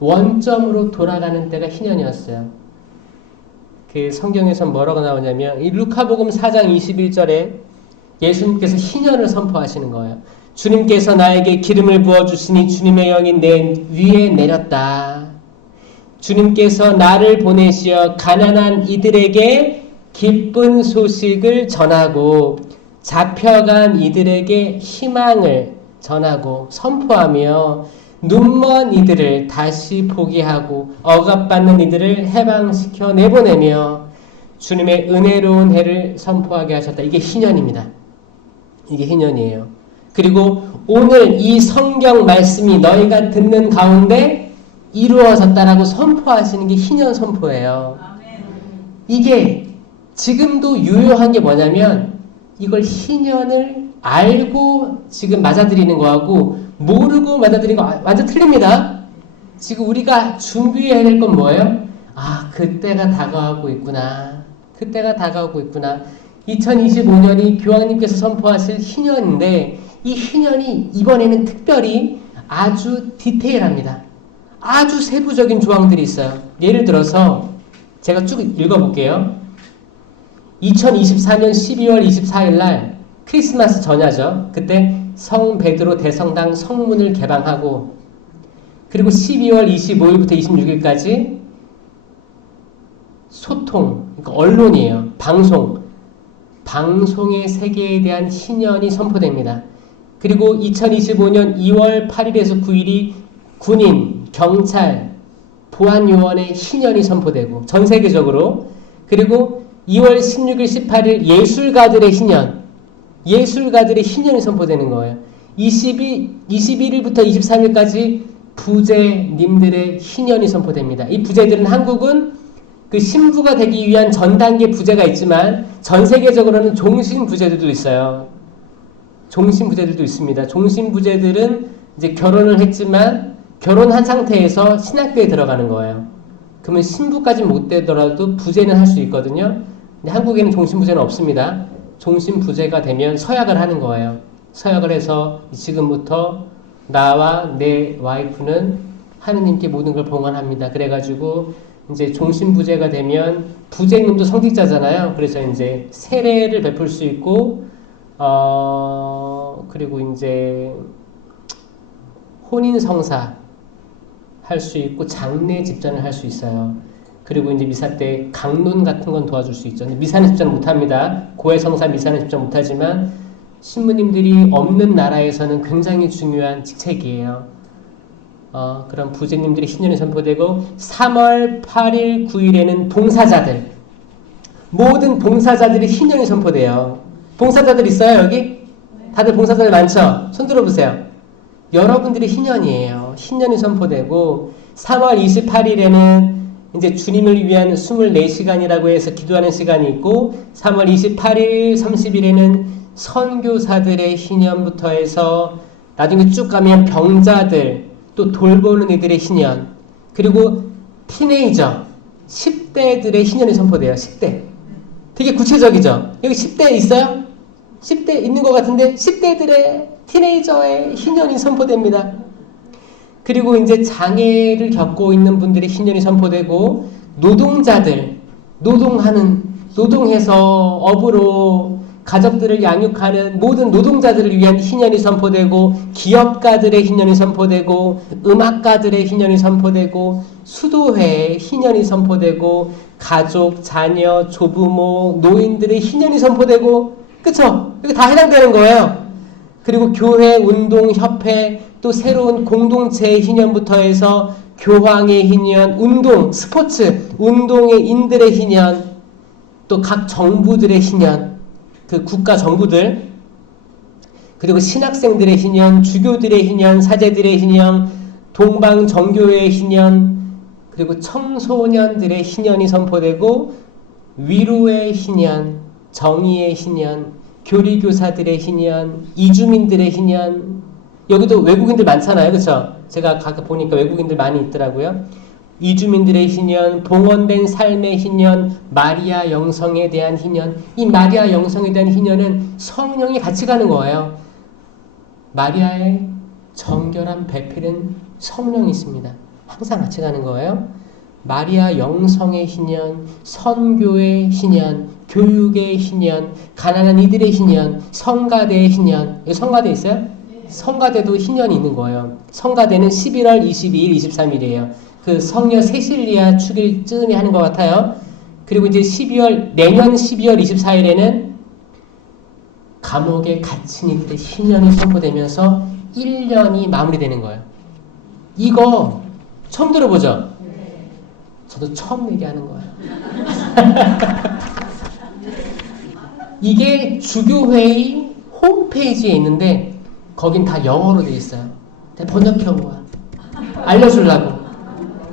원점으로 돌아가는 때가 희년이었어요. 그 성경에서 뭐라고 나오냐면 이 루카복음 4장 21절에 예수님께서 희년을 선포하시는 거예요. 주님께서 나에게 기름을 부어주시니 주님의 영이 내 위에 내렸다. 주님께서 나를 보내시어 가난한 이들에게 기쁜 소식을 전하고 잡혀간 이들에게 희망을 전하고 선포하며 눈먼 이들을 다시 보게 하고 억압받는 이들을 해방시켜 내보내며 주님의 은혜로운 해를 선포하게 하셨다. 이게 희년입니다. 이게 희년이에요. 그리고 오늘 이 성경 말씀이 너희가 듣는 가운데 이루어졌다라고 선포하시는 게 희년 선포예요. 이게 지금도 유효한 게 뭐냐면 이걸 희년을 알고 지금 맞아들이는 거하고 모르고 맞아들이는 거 완전 틀립니다. 지금 우리가 준비해야 될 건 뭐예요? 아, 그때가 다가오고 있구나. 그때가 다가오고 있구나. 2025년이 교황님께서 선포하실 희년인데 이 희년이 이번에는 특별히 아주 디테일합니다. 아주 세부적인 조항들이 있어요. 예를 들어서 제가 쭉 읽어볼게요. 2024년 12월 24일 날 크리스마스 전야죠. 그때 성 베드로 대성당 성문을 개방하고 그리고 12월 25일부터 26일까지 소통, 그러니까 언론이에요. 방송의 세계에 대한 희년이 선포됩니다. 그리고 2025년 2월 8일에서 9일이 군인, 경찰, 보안요원의 희년이 선포되고 전 세계적으로 그리고 2월 16일, 18일 예술가들의 희년이 선포되는 거예요. 21일부터 23일까지 부제님들의 희년이 선포됩니다. 이 부제들은 한국은 그 신부가 되기 위한 전 단계 부제가 있지만 전 세계적으로는 종신 부제들도 있어요. 종신 부제들도 있습니다. 종신 부제들은 이제 결혼을 했지만 결혼한 상태에서 신학교에 들어가는 거예요. 그러면 신부까지 못 되더라도 부제는 할 수 있거든요. 근데 한국에는 종신 부제는 없습니다. 종신 부제가 되면 서약을 하는 거예요. 서약을 해서 지금부터 나와 내 와이프는 하느님께 모든 걸 봉헌합니다. 그래가지고 이제 종신부제가 되면 부제님도 성직자잖아요. 그래서 이제 세례를 베풀 수 있고 그리고 이제 혼인성사 할 수 있고 장례 집전을 할 수 있어요. 그리고 이제 미사 때 강론 같은 건 도와줄 수 있죠. 미사는 집전 못합니다. 고해성사 미사는 집전 못하지만 신부님들이 없는 나라에서는 굉장히 중요한 직책이에요. 그런 부제님들이 신년이 선포되고 3월 8일 9일에는 봉사자들 모든 봉사자들이 신년이 선포돼요. 봉사자들 있어요 여기? 다들 봉사자들 많죠? 손 들어보세요. 여러분들이 신년이에요. 신년이 선포되고 3월 28일에는 이제 주님을 위한 24시간이라고 해서 기도하는 시간이 있고 3월 28일 30일에는 선교사들의 희년부터 해서 나중에 쭉 가면 병자들 또 돌보는 이들의 희년 그리고 티네이저 10대들의 희년이 선포돼요. 10대 되게 구체적이죠. 여기 10대 있어요? 10대 있는 것 같은데 10대들의 티네이저의 희년이 선포됩니다. 그리고 이제 장애를 겪고 있는 분들의 희년이 선포되고 노동자들 노동해서 업으로 가족들을 양육하는 모든 노동자들을 위한 희년이 선포되고 기업가들의 희년이 선포되고 음악가들의 희년이 선포되고 수도회의 희년이 선포되고 가족, 자녀, 조부모, 노인들의 희년이 선포되고 그쵸? 이거 다 해당되는 거예요. 그리고 교회, 운동, 협회 또 새로운 공동체의 희년부터 해서 교황의 희년, 운동, 스포츠, 운동의 인들의 희년 또 각 정부들의 희년 그 국가 정부들 그리고 신학생들의 희년, 주교들의 희년, 사제들의 희년, 동방 정교회의 희년 그리고 청소년들의 희년이 선포되고 위로의 희년, 정의의 희년, 교리교사들의 희년, 이주민들의 희년 여기도 외국인들 많잖아요. 그렇죠? 제가 가끔 보니까 외국인들 많이 있더라고요. 이주민들의 희년, 봉헌된 삶의 희년, 마리아 영성에 대한 희년. 이 마리아 영성에 대한 희년은 성령이 같이 가는 거예요. 마리아의 정결한 배필은 성령이 있습니다. 항상 같이 가는 거예요. 마리아 영성의 희년, 선교의 희년, 교육의 희년, 가난한 이들의 희년, 성가대의 희년. 여기 성가대 있어요? 성가대도 희년이 있는 거예요. 성가대는 11월 22일, 23일이에요. 그 성녀 세실리아 축일쯤에 하는 것 같아요. 그리고 이제 내년 12월 24일에는 감옥에 갇힌 이들의 희년이 선포되면서 1년이 마무리되는 거예요. 이거 처음 들어보죠? 저도 처음 얘기하는 거예요. 이게 주교회의 홈페이지에 있는데 거긴 다 영어로 돼 있어요. 내가 번역해 온 거야. 알려주려고.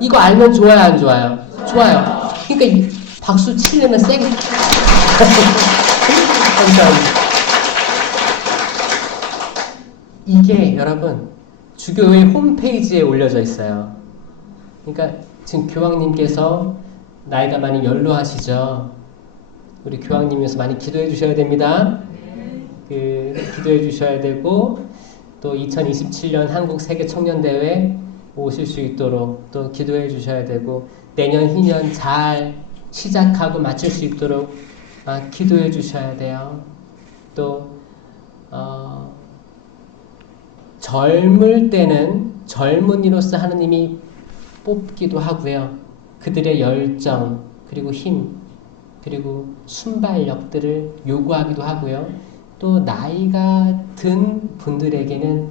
이거 알면 좋아요, 안 좋아요? 좋아요. 그러니까 박수 치려면 세게. 감사합니다. 이게 여러분 주교회 홈페이지에 올려져 있어요. 그러니까 지금 교황님께서 나이가 많이 연로하시죠? 우리 교황님께서 많이 기도해 주셔야 됩니다. 기도해 주셔야 되고 또 2027년 한국 세계 청년 대회 오실 수 있도록 또 기도해 주셔야 되고 내년 희년 잘 시작하고 마칠 수 있도록 기도해 주셔야 돼요. 또 젊을 때는 젊은이로서 하느님이 뽑기도 하고요. 그들의 열정 그리고 힘 그리고 순발력들을 요구하기도 하고요. 또 나이가 든 분들에게는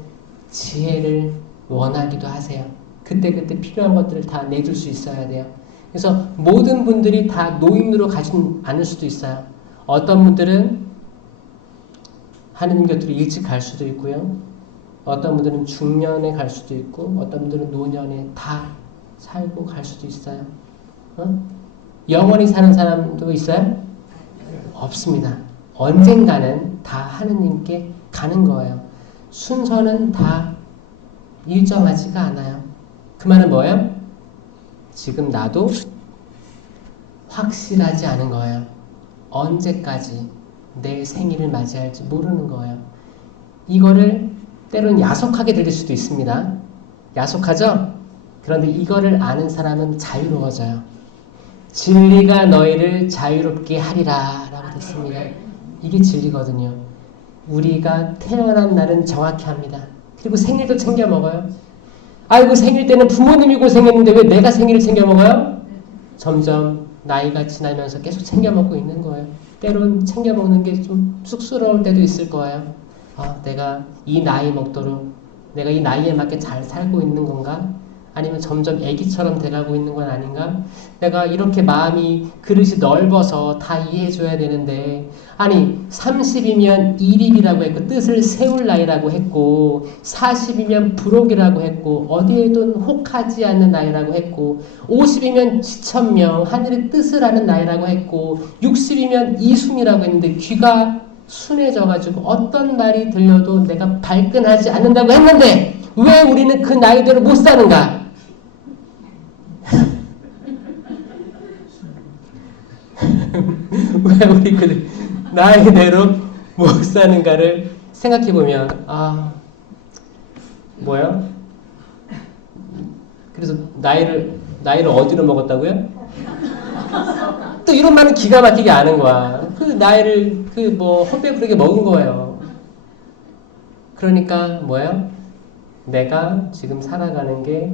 지혜를 원하기도 하세요. 그때그때 필요한 것들을 다 내줄 수 있어야 돼요. 그래서 모든 분들이 다 노인으로 가진 않을 수도 있어요. 어떤 분들은 하느님 곁으로 일찍 갈 수도 있고요. 어떤 분들은 중년에 갈 수도 있고 어떤 분들은 노년에 다 살고 갈 수도 있어요. 영원히 사는 사람도 있어요? 없습니다. 언젠가는 다 하느님께 가는 거예요. 순서는 다 일정하지가 않아요. 그 말은 뭐예요? 지금 나도 확실하지 않은 거예요. 언제까지 내 생일을 맞이할지 모르는 거예요. 이거를 때로는 야속하게 들릴 수도 있습니다. 야속하죠? 그런데 이거를 아는 사람은 자유로워져요. 진리가 너희를 자유롭게 하리라 라고 됐습니다. 이게 진리거든요. 우리가 태어난 날은 정확히 합니다. 그리고 생일도 챙겨 먹어요. 아이고 생일 때는 부모님이 고생했는데 왜 내가 생일을 챙겨 먹어요? 점점 나이가 지나면서 계속 챙겨 먹고 있는 거예요. 때론 챙겨 먹는 게 좀 쑥스러울 때도 있을 거예요. 내가 이 나이 먹도록 내가 이 나이에 맞게 잘 살고 있는 건가? 아니면 점점 애기처럼 돼가고 있는 건 아닌가? 내가 이렇게 마음이 그릇이 넓어서 다 이해해줘야 되는데 아니 30이면 일입이라고 했고 뜻을 세울 나이라고 했고 40이면 부록이라고 했고 어디에도 혹하지 않는 나이라고 했고 50이면 지천명 하늘의 뜻을 아는 나이라고 했고 60이면 이순이라고 했는데 귀가 순해져가지고 어떤 말이 들려도 내가 발끈하지 않는다고 했는데 왜 우리는 그 나이대로 못 사는가? 왜 우리 그 나이대로 못 사는가를 생각해보면 뭐야? 그래서 나이를 어디로 먹었다고요? 또 이런 말은 기가 막히게 아는 거야. 그 나이를 헛배 부르게 먹은 거예요. 그러니까 뭐예요? 내가 지금 살아가는 게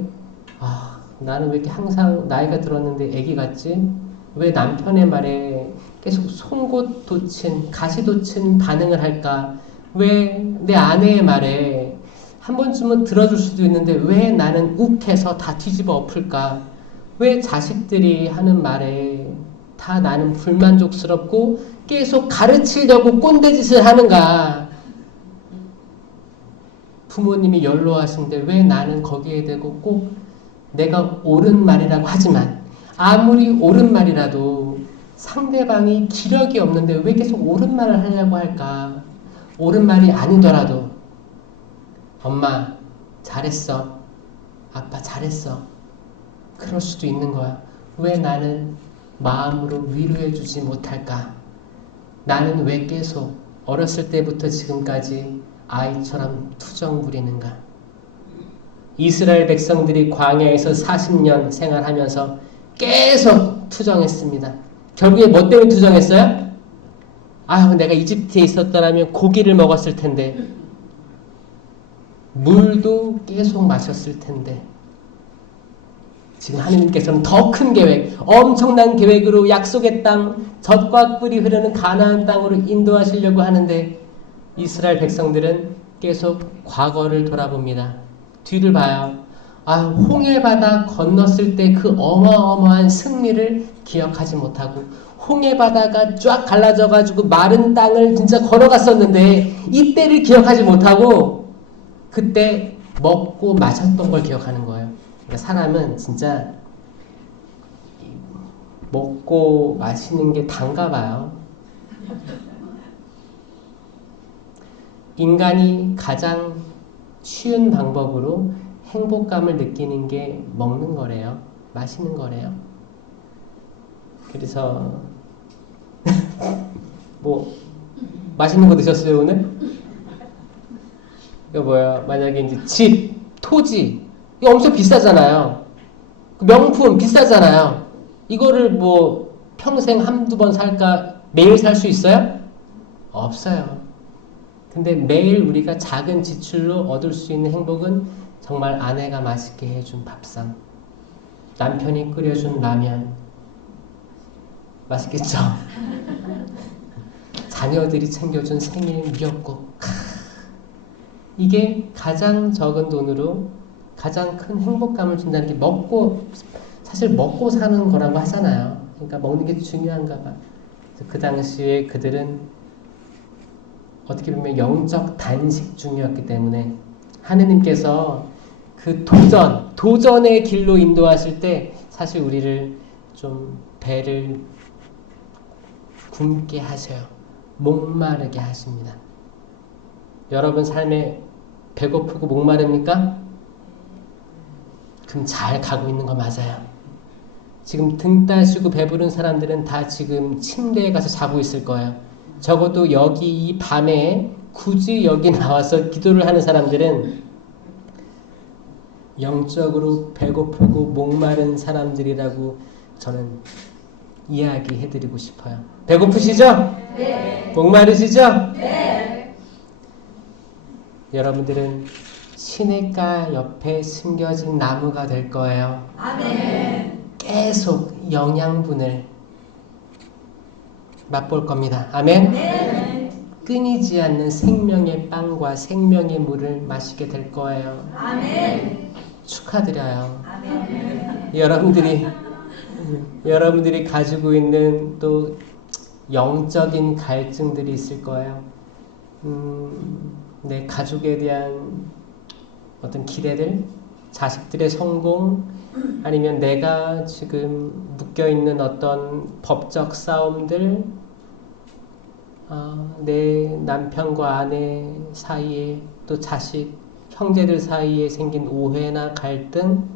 나는 왜 이렇게 항상 나이가 들었는데 애기 같지? 왜 남편의 말에 계속 송곳 돋친 가시 돋친 반응을 할까? 왜 내 아내의 말에 한 번쯤은 들어줄 수도 있는데 왜 나는 욱해서 다 뒤집어 엎을까? 왜 자식들이 하는 말에 다 나는 불만족스럽고 계속 가르치려고 꼰대짓을 하는가? 부모님이 연로하신데 왜 나는 거기에 대고 꼭 내가 옳은 말이라고 하지만 아무리 옳은 말이라도 상대방이 기력이 없는데 왜 계속 옳은 말을 하려고 할까? 옳은 말이 아니더라도 엄마 잘했어. 아빠 잘했어. 그럴 수도 있는 거야. 왜 나는 마음으로 위로해주지 못할까? 나는 왜 계속 어렸을 때부터 지금까지 아이처럼 투정 부리는가? 이스라엘 백성들이 광야에서 40년 생활하면서 계속 투정했습니다. 결국에 뭐 때문에 투정했어요? 내가 이집트에 있었더라면 고기를 먹었을 텐데 물도 계속 마셨을 텐데 지금 하느님께서는 더 큰 계획, 엄청난 계획으로 약속의 땅, 젖과 꿀이 흐르는 가나안 땅으로 인도하시려고 하는데 이스라엘 백성들은 계속 과거를 돌아봅니다. 뒤를 봐요. 홍해바다 건넜을 때 그 어마어마한 승리를 기억하지 못하고 홍해바다가 쫙 갈라져가지고 마른 땅을 진짜 걸어갔었는데 이때를 기억하지 못하고 그때 먹고 마셨던 걸 기억하는 거예요. 그러니까 사람은 진짜 먹고 마시는 게 단가 봐요. 인간이 가장 쉬운 방법으로 행복감을 느끼는 게 먹는 거래요. 마시는 거래요. 그래서 뭐 맛있는 거 드셨어요 오늘? 이거 뭐야? 만약에 이제 집, 토지 이거 엄청 비싸잖아요. 명품 비싸잖아요. 이거를 뭐 평생 한두 번 살까? 매일 살 수 있어요? 없어요. 근데 매일 우리가 작은 지출로 얻을 수 있는 행복은 정말 아내가 맛있게 해준 밥상, 남편이 끓여준 라면, 맛있겠죠? 자녀들이 챙겨준 생일 미역국. 이게 가장 적은 돈으로 가장 큰 행복감을 준다는 게 사실 먹고 사는 거라고 하잖아요. 그러니까 먹는 게 중요한가 봐. 그 당시에 그들은 어떻게 보면 영적 단식 중이었기 때문에 하느님께서 그 도전의 길로 인도하실 때 사실 우리를 좀 배를 굶게 하셔요. 목마르게 하십니다. 여러분 삶에 배고프고 목마릅니까? 그럼 잘 가고 있는 거 맞아요. 지금 등 따시고 배부른 사람들은 다 지금 침대에 가서 자고 있을 거예요. 적어도 여기 이 밤에 굳이 여기 나와서 기도를 하는 사람들은 영적으로 배고프고 목마른 사람들이라고 저는 이야기해드리고 싶어요. 배고프시죠? 네. 목마르시죠? 네. 여러분들은 시냇가 옆에 심겨진 나무가 될 거예요. 아멘. 계속 영양분을 맛볼 겁니다. 아멘? 네. 끊이지 않는 생명의 빵과 생명의 물을 마시게 될 거예요. 아멘. 축하드려요. 아멘. 여러분들이 가지고 있는 또 영적인 갈증들이 있을 거예요. 내 가족에 대한 어떤 기대들, 자식들의 성공, 아니면 내가 지금 묶여있는 어떤 법적 싸움들, 내 남편과 아내 사이에 또 자식, 형제들 사이에 생긴 오해나 갈등,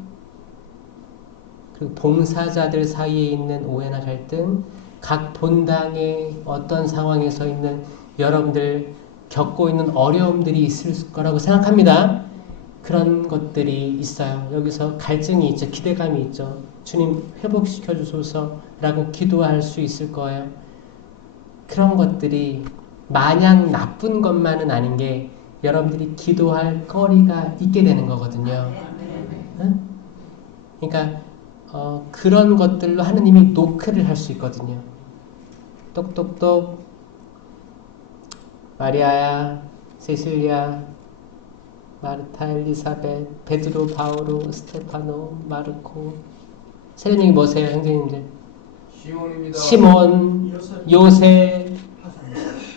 그리고 봉사자들 사이에 있는 오해나 갈등, 각 본당의 어떤 상황에서 있는 여러분들 겪고 있는 어려움들이 있을 거라고 생각합니다. 그런 것들이 있어요. 여기서 갈증이 있죠. 기대감이 있죠. 주님 회복시켜 주소서라고 기도할 수 있을 거예요. 그런 것들이 마냥 나쁜 것만은 아닌 게 여러분들이 기도할 거리가 있게 되는 거거든요. 응? 그러니까 그런 것들로 하느님이 노크를 할 수 있거든요. 똑똑똑 마리아야, 세실리아, 마르타, 엘리사벳, 베드로, 바오로, 스테파노, 마르코. 세례명이 뭐세요, 형제님들? 시몬입니다. 시몬, 요셉,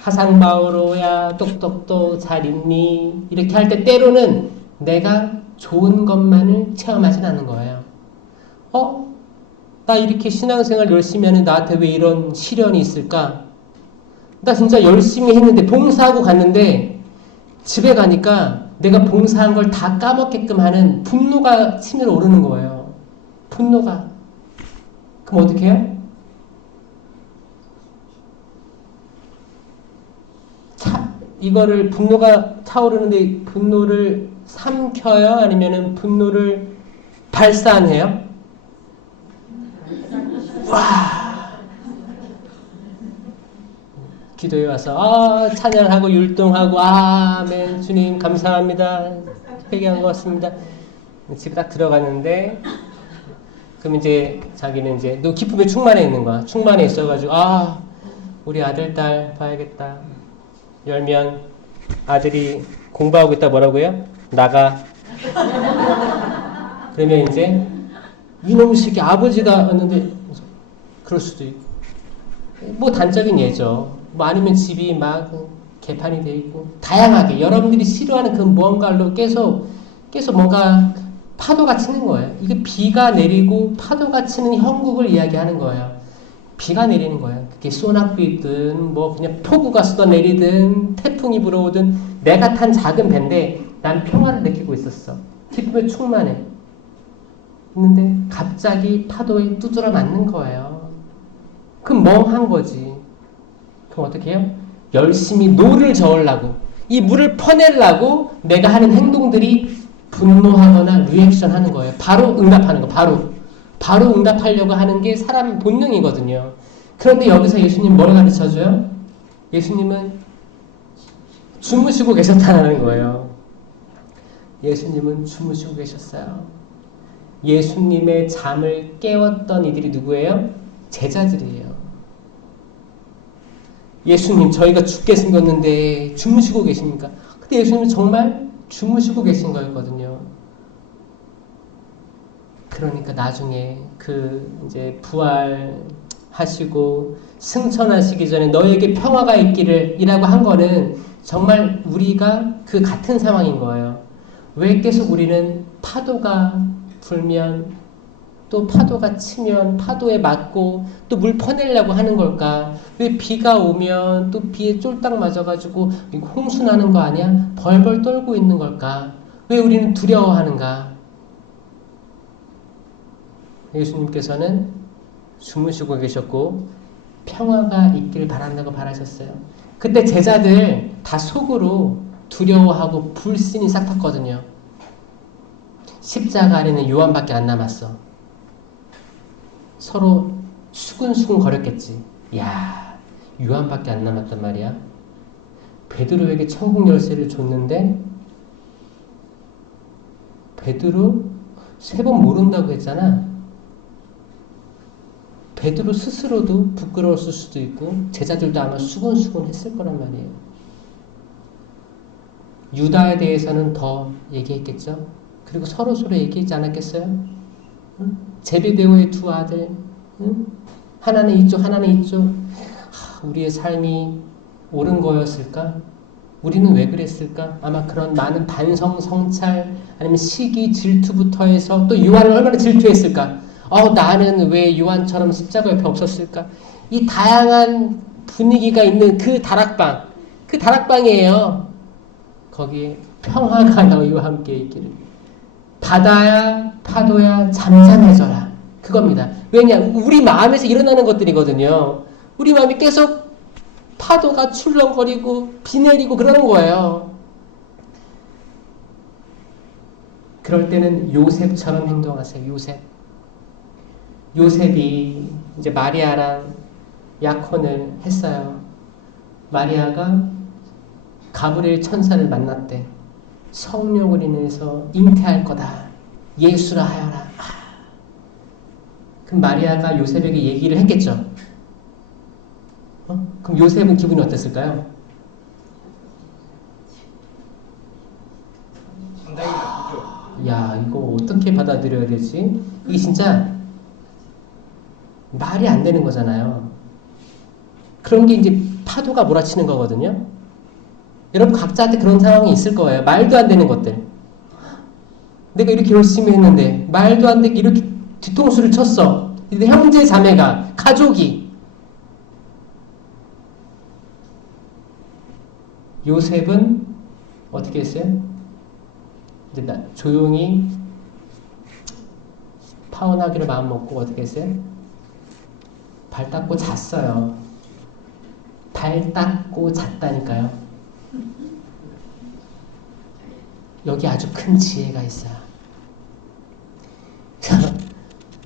하상바오로야, 똑똑똑, 잘 있니? 이렇게 할 때 때로는 내가 좋은 것만을 체험하진 않는 거예요. 나 이렇게 신앙생활 열심히 하는데 나한테 왜 이런 시련이 있을까? 나 진짜 열심히 했는데 봉사하고 갔는데 집에 가니까 내가 봉사한 걸 다 까먹게끔 하는 분노가 치밀어 오르는 거예요. 분노가. 그럼 어떻게 해요? 이거를 분노가 차오르는데 분노를 삼켜요? 아니면은 분노를 발산해요? 와! 기도에 와서 찬양하고 율동하고 아멘 주님 감사합니다. 회개한 것 같습니다. 집에 딱 들어갔는데 그럼 이제 자기는 이제 너 기쁨에 충만해 있는 거야. 충만해 있어가지고 우리 아들 딸 봐야겠다. 열면 아들이 공부하고 있다 뭐라고요? 나가. 그러면 이제 이놈의 새끼 아버지가 왔는데 그럴 수도 있고 뭐 단적인 예죠. 뭐 아니면 집이 막 개판이 돼 있고 다양하게 여러분들이 싫어하는 그 무언가로 계속 뭔가 파도가 치는 거예요. 이게 비가 내리고 파도가 치는 형국을 이야기하는 거예요. 비가 내리는 거예요. 그게 소낙비든 뭐 그냥 폭우가 쏟아내리든 태풍이 불어오든 내가 탄 작은 배인데 난 평화를 느끼고 있었어. 기쁨에 충만해. 있는데 갑자기 파도에 두드러 맞는 거예요. 그럼 멍한 거지. 그럼 어떻게 해요? 열심히 노를 저으려고, 이 물을 퍼내려고 내가 하는 행동들이 분노하거나 리액션 하는 거예요. 바로 응답하는 거, 바로 응답하려고 하는 게 사람 본능이거든요. 그런데 여기서 예수님 뭘 가르쳐줘요? 예수님은 주무시고 계셨다는 거예요. 예수님은 주무시고 계셨어요. 예수님의 잠을 깨웠던 이들이 누구예요? 제자들이에요. 예수님, 저희가 죽게 생겼는데 주무시고 계십니까? 근데 예수님은 정말 주무시고 계신 거였거든요. 그러니까 나중에 이제 부활하시고 승천하시기 전에 너에게 평화가 있기를 이라고 한 거는 정말 우리가 그 같은 상황인 거예요. 왜 계속 우리는 파도가 불면 또 파도가 치면 파도에 맞고 또 물 퍼내려고 하는 걸까? 왜 비가 오면 또 비에 쫄딱 맞아가지고 홍수 나는 거 아니야? 벌벌 떨고 있는 걸까? 왜 우리는 두려워하는가? 예수님께서는 주무시고 계셨고 평화가 있길 바란다고 바라셨어요. 그때 제자들 다 속으로 두려워하고 불신이 싹 텄거든요. 십자가 아래는 요한밖에 안 남았어. 서로 수근수근 거렸겠지. 야, 요한밖에 안 남았단 말이야. 베드로에게 천국 열쇠를 줬는데 베드로 3번 모른다고 했잖아. 베드로 스스로도 부끄러웠을 수도 있고 제자들도 아마 수근수근 했을 거란 말이에요. 유다에 대해서는 더 얘기했겠죠. 그리고 서로 얘기하지 않았겠어요? 응? 제베데오의 2 아들, 응? 하나는 이쪽 하나는 이쪽. 우리의 삶이 옳은 거였을까? 우리는 왜 그랬을까? 아마 그런 많은 반성, 성찰 아니면 시기, 질투부터 해서 또 요한을 얼마나 질투했을까? 나는 왜 요한처럼 십자가 옆에 없었을까? 이 다양한 분위기가 있는 그 다락방이에요. 거기에 평화가 너희와 함께 있기를. 바다야 파도야 잠잠해져라. 그겁니다. 왜냐? 우리 마음에서 일어나는 것들이거든요. 우리 마음이 계속 파도가 출렁거리고 비 내리고 그러는 거예요. 그럴 때는 요셉처럼 행동하세요. 요셉이 이제 마리아랑 약혼을 했어요. 마리아가 가브리엘 천사를 만났대. 성령을 인해서 잉태할 거다. 예수라 하여라. 그럼 마리아가 요셉에게 얘기를 했겠죠. 그럼 요셉은 기분이 어땠을까요? 상당히 나쁘죠. 야, 이거 어떻게 받아들여야 되지? 이게 진짜 말이 안 되는 거잖아요. 그런 게 이제 파도가 몰아치는 거거든요. 여러분 각자한테 그런 상황이 있을 거예요. 말도 안 되는 것들. 내가 이렇게 열심히 했는데 말도 안 되게 이렇게 뒤통수를 쳤어. 형제 자매가 가족이. 요셉은 어떻게 했어요? 이제 조용히 파혼하기로 마음먹고 어떻게 했어요? 발 닦고 잤어요. 발 닦고 잤다니까요. 여기 아주 큰 지혜가 있어요.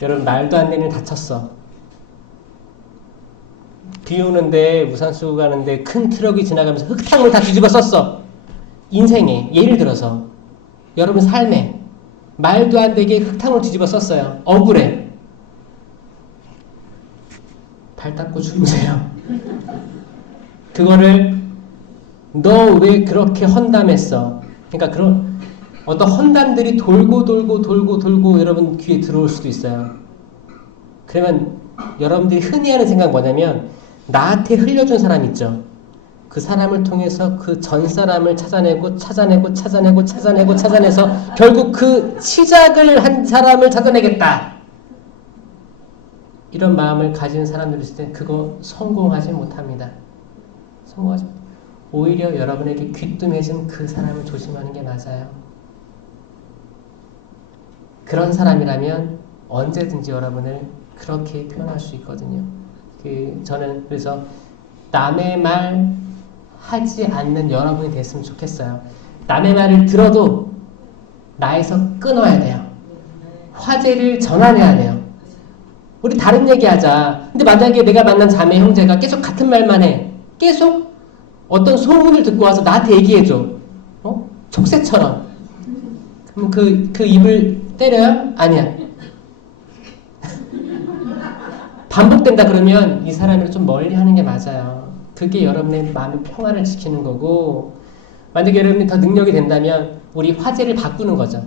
여러분 말도 안 되는 일 다쳤어. 비 오는데 우산 쓰고 가는데 큰 트럭이 지나가면서 흙탕물 다 뒤집어 썼어. 인생에 예를 들어서 여러분 삶에 말도 안 되게 흙탕물 뒤집어 썼어요. 억울해. 발 닦고 주무세요. 그거를 너 왜 그렇게 헌담했어? 그러니까 그런 어떤 헌담들이 돌고 여러분 귀에 들어올 수도 있어요. 그러면 여러분들이 흔히 하는 생각 뭐냐면 나한테 흘려준 사람 있죠. 그 사람을 통해서 그 전 사람을 찾아내서 결국 그 시작을 한 사람을 찾아내겠다. 이런 마음을 가진 사람들이 있을 때 그거 성공하지 못합니다. 오히려 여러분에게 귀뚱해진 그 사람을 조심하는 게 맞아요. 그런 사람이라면 언제든지 여러분을 그렇게 표현할 수 있거든요. 저는 그래서 남의 말 하지 않는 여러분이 됐으면 좋겠어요. 남의 말을 들어도 나에서 끊어야 돼요. 화제를 전환해야 돼요. 우리 다른 얘기하자. 근데 만약에 내가 만난 자매 형제가 계속 같은 말만 해. 계속 어떤 소문을 듣고 와서 나한테 얘기해줘. 족쇄처럼. 그럼 그 입을 때려요? 아니야. 반복된다 그러면 이 사람을 좀 멀리 하는 게 맞아요. 그게 여러분의 마음의 평화를 지키는 거고, 만약에 여러분이 더 능력이 된다면 우리 화제를 바꾸는 거죠.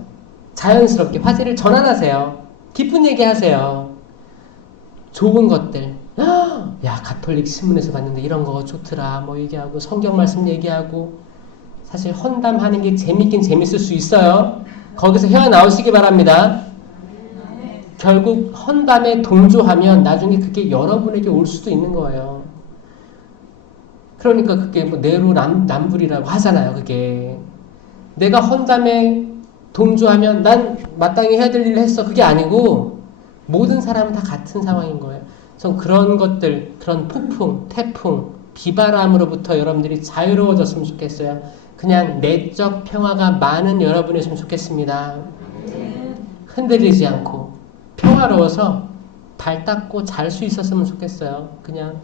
자연스럽게 화제를 전환하세요. 기쁜 얘기 하세요. 좋은 것들. 야, 가톨릭 신문에서 봤는데 이런 거 좋더라. 뭐 얘기하고, 성경 말씀 얘기하고. 사실 헌담하는 게 재밌긴 재밌을 수 있어요. 거기서 헤어나오시기 바랍니다. 결국 헌담에 동조하면 나중에 그게 여러분에게 올 수도 있는 거예요. 그러니까 그게 뭐 내로남불이라고 하잖아요. 그게 내가 헌담에 동조하면 난 마땅히 해야 될 일을 했어. 그게 아니고 모든 사람은 다 같은 상황인 거예요. 전 그런 것들, 그런 폭풍, 태풍, 비바람으로부터 여러분들이 자유로워졌으면 좋겠어요. 그냥 내적 평화가 많은 여러분이었으면 좋겠습니다. 흔들리지 않고 평화로워서 발 닦고 잘 수 있었으면 좋겠어요. 그냥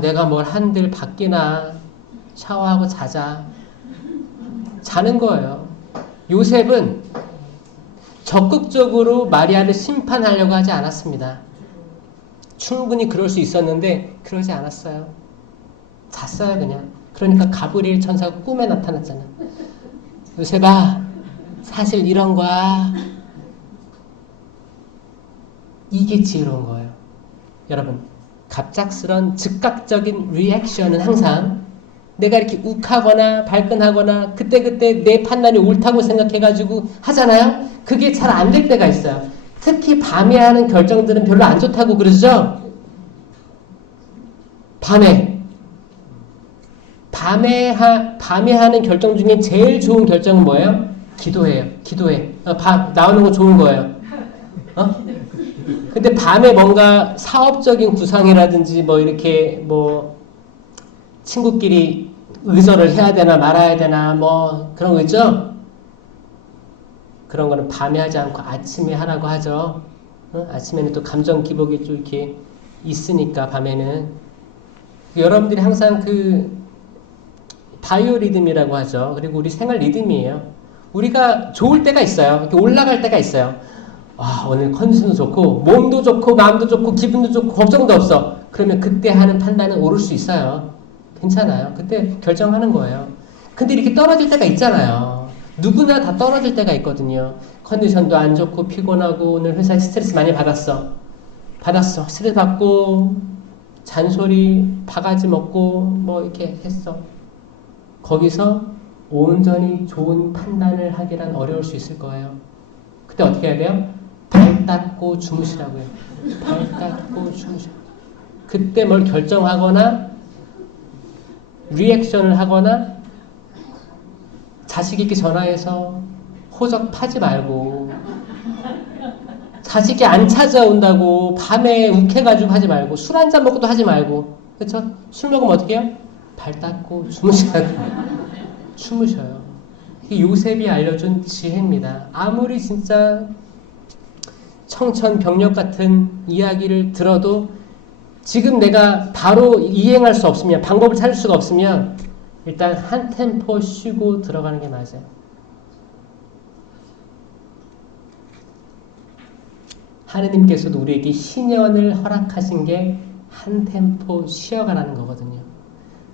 내가 뭘 한들 바뀌나 샤워하고 자자. 자는 거예요. 요셉은 적극적으로 마리아를 심판하려고 하지 않았습니다. 충분히 그럴 수 있었는데 그러지 않았어요. 잤어요 그냥. 그러니까 가브리엘 천사가 꿈에 나타났잖아. 요셉아, 사실 이런 거야. 이게 지혜로운 거예요. 여러분, 갑작스런 즉각적인 리액션은 항상 내가 이렇게 욱하거나 발끈하거나 그때그때 내 판단이 옳다고 생각해가지고 하잖아요. 그게 잘 안 될 때가 있어요. 특히 밤에 하는 결정들은 별로 안 좋다고 그러죠. 밤에 하는 결정 중에 제일 좋은 결정은 뭐예요? 기도해요. 기도해. 나오는 거 좋은 거예요. 근데 밤에 뭔가 사업적인 구상이라든지 뭐 이렇게 뭐 친구끼리 의절을 해야 되나 말아야 되나 뭐 그런 거 있죠? 그런 거는 밤에 하지 않고 아침에 하라고 하죠. 아침에는 또 감정 기복이 좀 이렇게 있으니까 밤에는. 여러분들이 항상 그 바이오 리듬이라고 하죠. 그리고 우리 생활 리듬이에요. 우리가 좋을 때가 있어요. 이렇게 올라갈 때가 있어요. 오늘 컨디션도 좋고 몸도 좋고 마음도 좋고 기분도 좋고 걱정도 없어. 그러면 그때 하는 판단은 옳을 수 있어요. 괜찮아요. 그때 결정하는 거예요. 근데 이렇게 떨어질 때가 있잖아요. 누구나 다 떨어질 때가 있거든요. 컨디션도 안 좋고 피곤하고 오늘 회사에 스트레스 많이 받았어. 스트레스 받고 잔소리 바가지 먹고 뭐 이렇게 했어. 거기서 온전히 좋은 판단을 하기란 어려울 수 있을 거예요. 그때 어떻게 해야 돼요? 발 닦고 주무시라고요. 발 닦고 주무시라고. 그때 뭘 결정하거나 리액션을 하거나 자식에게 전화해서 호적파지 말고, 자식이 안 찾아온다고 밤에 욱해가지고 하지 말고, 술 한잔 먹고도 하지 말고, 그쵸? 술 먹으면 어떻게 해요? 발 닦고 주무셔요. 이게 요셉이 알려준 지혜입니다. 아무리 진짜 청천벽력 같은 이야기를 들어도 지금 내가 바로 이행할 수 없으면, 방법을 찾을 수가 없으면 일단 한 템포 쉬고 들어가는 게 맞아요. 하느님께서도 우리에게 희년을 허락하신 게 한 템포 쉬어가라는 거거든요.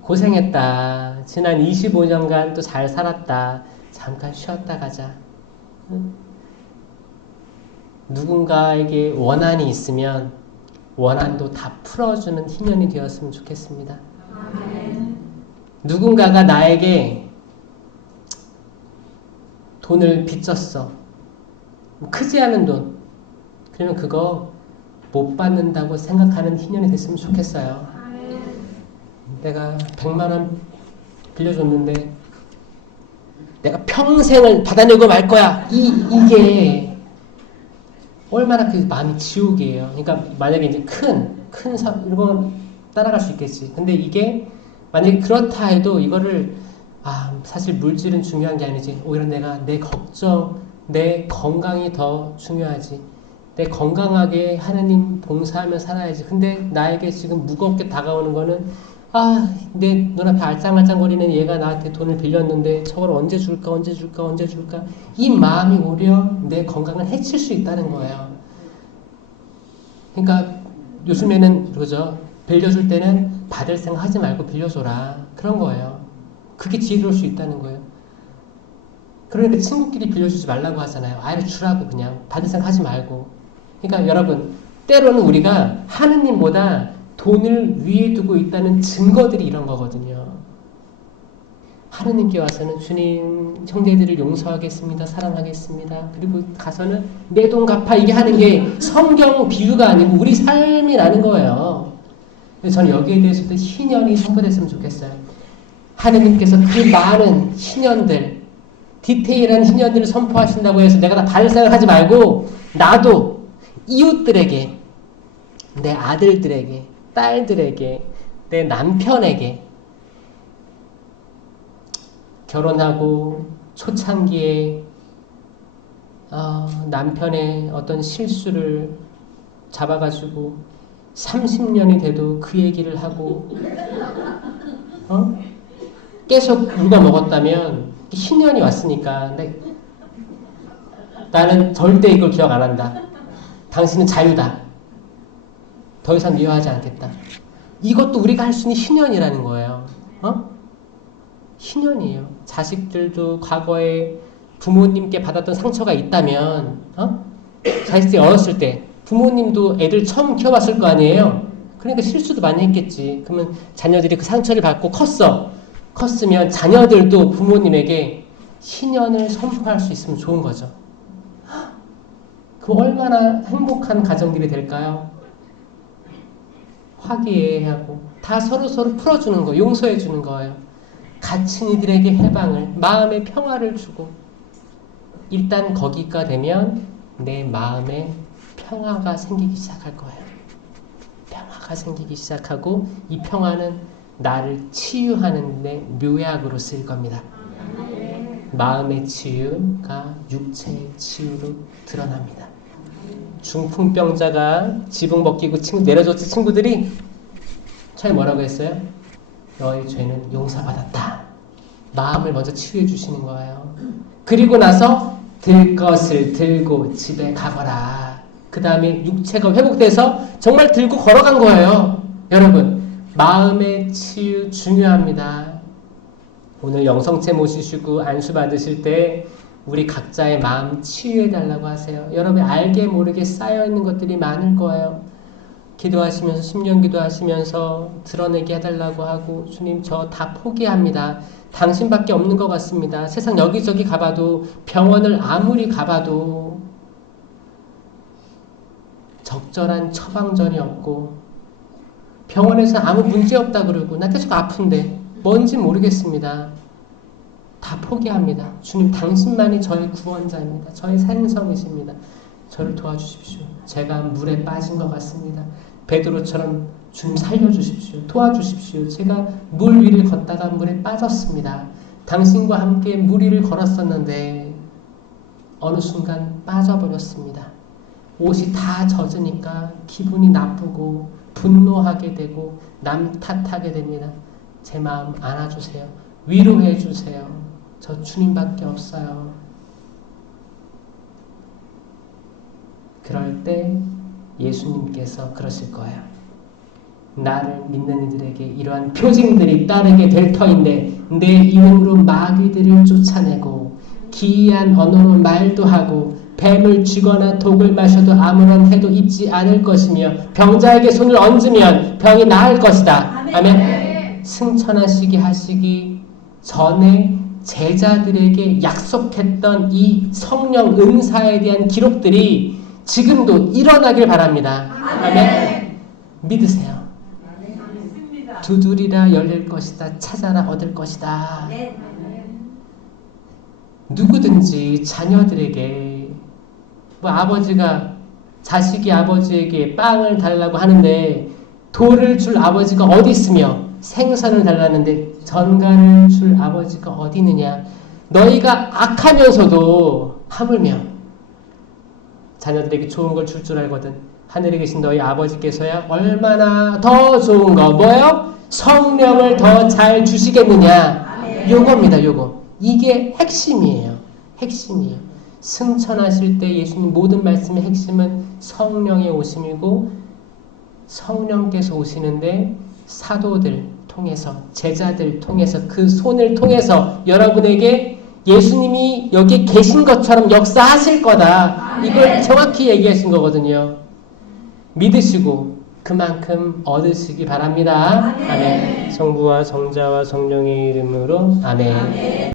고생했다. 지난 25년간 또 잘 살았다. 잠깐 쉬었다 가자. 누군가에게 원한이 있으면 원한도 다 풀어주는 희년이 되었으면 좋겠습니다. 아멘. 누군가가 나에게 돈을 빚졌어. 크지 않은 돈. 그러면 그거 못 받는다고 생각하는 희년이 됐으면 좋겠어요. 아멘. 내가 100만 원 빌려줬는데 내가 평생을 받아내고 말 거야. 이게 얼마나 그 마음이 지옥이에요. 그러니까 만약에 이제 큰 이런 건 따라갈 수 있겠지. 근데 이게 만약에 그렇다 해도 이거를 사실 물질은 중요한 게 아니지. 오히려 내 걱정, 내 건강이 더 중요하지. 내 건강하게 하느님 봉사하며 살아야지. 근데 나에게 지금 무겁게 다가오는 거는 내 눈앞에 알짱알짱거리는 얘가 나한테 돈을 빌렸는데 저걸 언제 줄까 언제 줄까 언제 줄까 이 마음이 오히려 내 건강을 해칠 수 있다는 거예요. 그러니까 요즘에는 그러죠. 빌려줄 때는 받을 생각 하지 말고 빌려줘라. 그런 거예요. 그게 지혜로울 수 있다는 거예요. 그러니까 친구끼리 빌려주지 말라고 하잖아요. 아예 주라고 그냥 받을 생각 하지 말고. 그러니까 여러분 때로는 우리가 하느님보다 돈을 위에 두고 있다는 증거들이 이런 거거든요. 하느님께 와서는 주님 형제들을 용서하겠습니다. 사랑하겠습니다. 그리고 가서는 내 돈 갚아 이게 하는 게 성경 비유가 아니고 우리 삶이라는 거예요. 그래서 저는 여기에 대해서도 신년이 선포됐으면 좋겠어요. 하느님께서 그 많은 신년들 디테일한 신년들을 선포하신다고 해서 내가 다 받을 생각을 하지 말고 나도 이웃들에게 내 아들들에게 딸들에게 내 남편에게 결혼하고 초창기에 남편의 어떤 실수를 잡아가지고 30년이 돼도 그 얘기를 하고 계속 누가 먹었다면 신년이 왔으니까 나는 절대 이걸 기억 안 한다. 당신은 자유다. 더 이상 미워하지 않겠다. 이것도 우리가 할 수 있는 신년이라는 거예요. 신년이에요. 자식들도 과거에 부모님께 받았던 상처가 있다면 자식들이 어렸을 때 부모님도 애들 처음 키워봤을 거 아니에요. 그러니까 실수도 많이 했겠지. 그러면 자녀들이 그 상처를 받고 컸으면 자녀들도 부모님에게 신년을 선포할 수 있으면 좋은 거죠. 그 얼마나 행복한 가정들이 될까요? 화기애애하고 다 서로 풀어주는 거, 용서해주는 거예요. 갇힌 이들에게 해방을, 마음의 평화를 주고 일단 거기가 되면 내 마음에 평화가 생기기 시작할 거예요. 평화가 생기기 시작하고 이 평화는 나를 치유하는 데 묘약으로 쓰일 겁니다. 마음의 치유가 육체의 치유로 드러납니다. 중풍병자가 지붕 벗기고 내려줬지 친구들이 처음에 뭐라고 했어요? 너의 죄는 용서받았다. 마음을 먼저 치유해 주시는 거예요. 그리고 나서 들 것을 들고 집에 가거라. 그 다음에 육체가 회복돼서 정말 들고 걸어간 거예요. 여러분 마음의 치유 중요합니다. 오늘 영성체 모시시고 안수 받으실 때 우리 각자의 마음 치유해달라고 하세요. 여러분 알게 모르게 쌓여있는 것들이 많을 거예요. 기도하시면서 심령 기도하시면서 드러내게 해달라고 하고 주님 저 다 포기합니다. 당신밖에 없는 것 같습니다. 세상 여기저기 가봐도 병원을 아무리 가봐도 적절한 처방전이 없고 병원에서 아무 문제 없다 그러고 나 계속 아픈데 뭔지 모르겠습니다. 다 포기합니다. 주님 당신만이 저의 구원자입니다. 저의 생성이십니다. 저를 도와주십시오. 제가 물에 빠진 것 같습니다. 베드로처럼 주님 살려주십시오. 도와주십시오. 제가 물 위를 걷다가 물에 빠졌습니다. 당신과 함께 물 위를 걸었었는데 어느 순간 빠져버렸습니다. 옷이 다 젖으니까 기분이 나쁘고 분노하게 되고 남 탓하게 됩니다. 제 마음 안아주세요. 위로해 주세요. 저 주님밖에 없어요. 그럴 때 예수님께서 그러실 거예요. 나를 믿는 이들에게 이러한 표징들이 따르게 될 터인데 내 이름으로 마귀들을 쫓아내고 기이한 언어로 말도 하고 뱀을 쥐거나 독을 마셔도 아무런 해도 입지 않을 것이며 병자에게 손을 얹으면 병이 나을 것이다. 아멘. 승천하시게 하시기 전에 제자들에게 약속했던 이 성령 은사에 대한 기록들이 지금도 일어나길 바랍니다. 아멘. 믿으세요. 두드리라 열릴 것이다. 찾아라 얻을 것이다. 누구든지 자녀들에게 아버지가 자식이 아버지에게 빵을 달라고 하는데 돌을 줄 아버지가 어디 있으며 생선을 달라는데 전갈을 줄 아버지가 어디 있느냐. 너희가 악하면서도 하물며 자녀들에게 좋은 걸 줄 알거든 하늘에 계신 너희 아버지께서야 얼마나 더 좋은 거 뭐요? 성령을 더 잘 주시겠느냐. 아멘. 요겁니다. 요거. 이게 핵심이에요. 핵심이에요. 승천하실 때 예수님 모든 말씀의 핵심은 성령의 오심이고 성령께서 오시는데 사도들 통해서 제자들 통해서 그 손을 통해서 여러분에게 예수님이 여기 계신 것처럼 역사하실 거다. 이걸 정확히 얘기하신 거거든요. 믿으시고 그만큼 얻으시기 바랍니다. 아멘. 성부와 성자와 성령의 이름으로 아멘.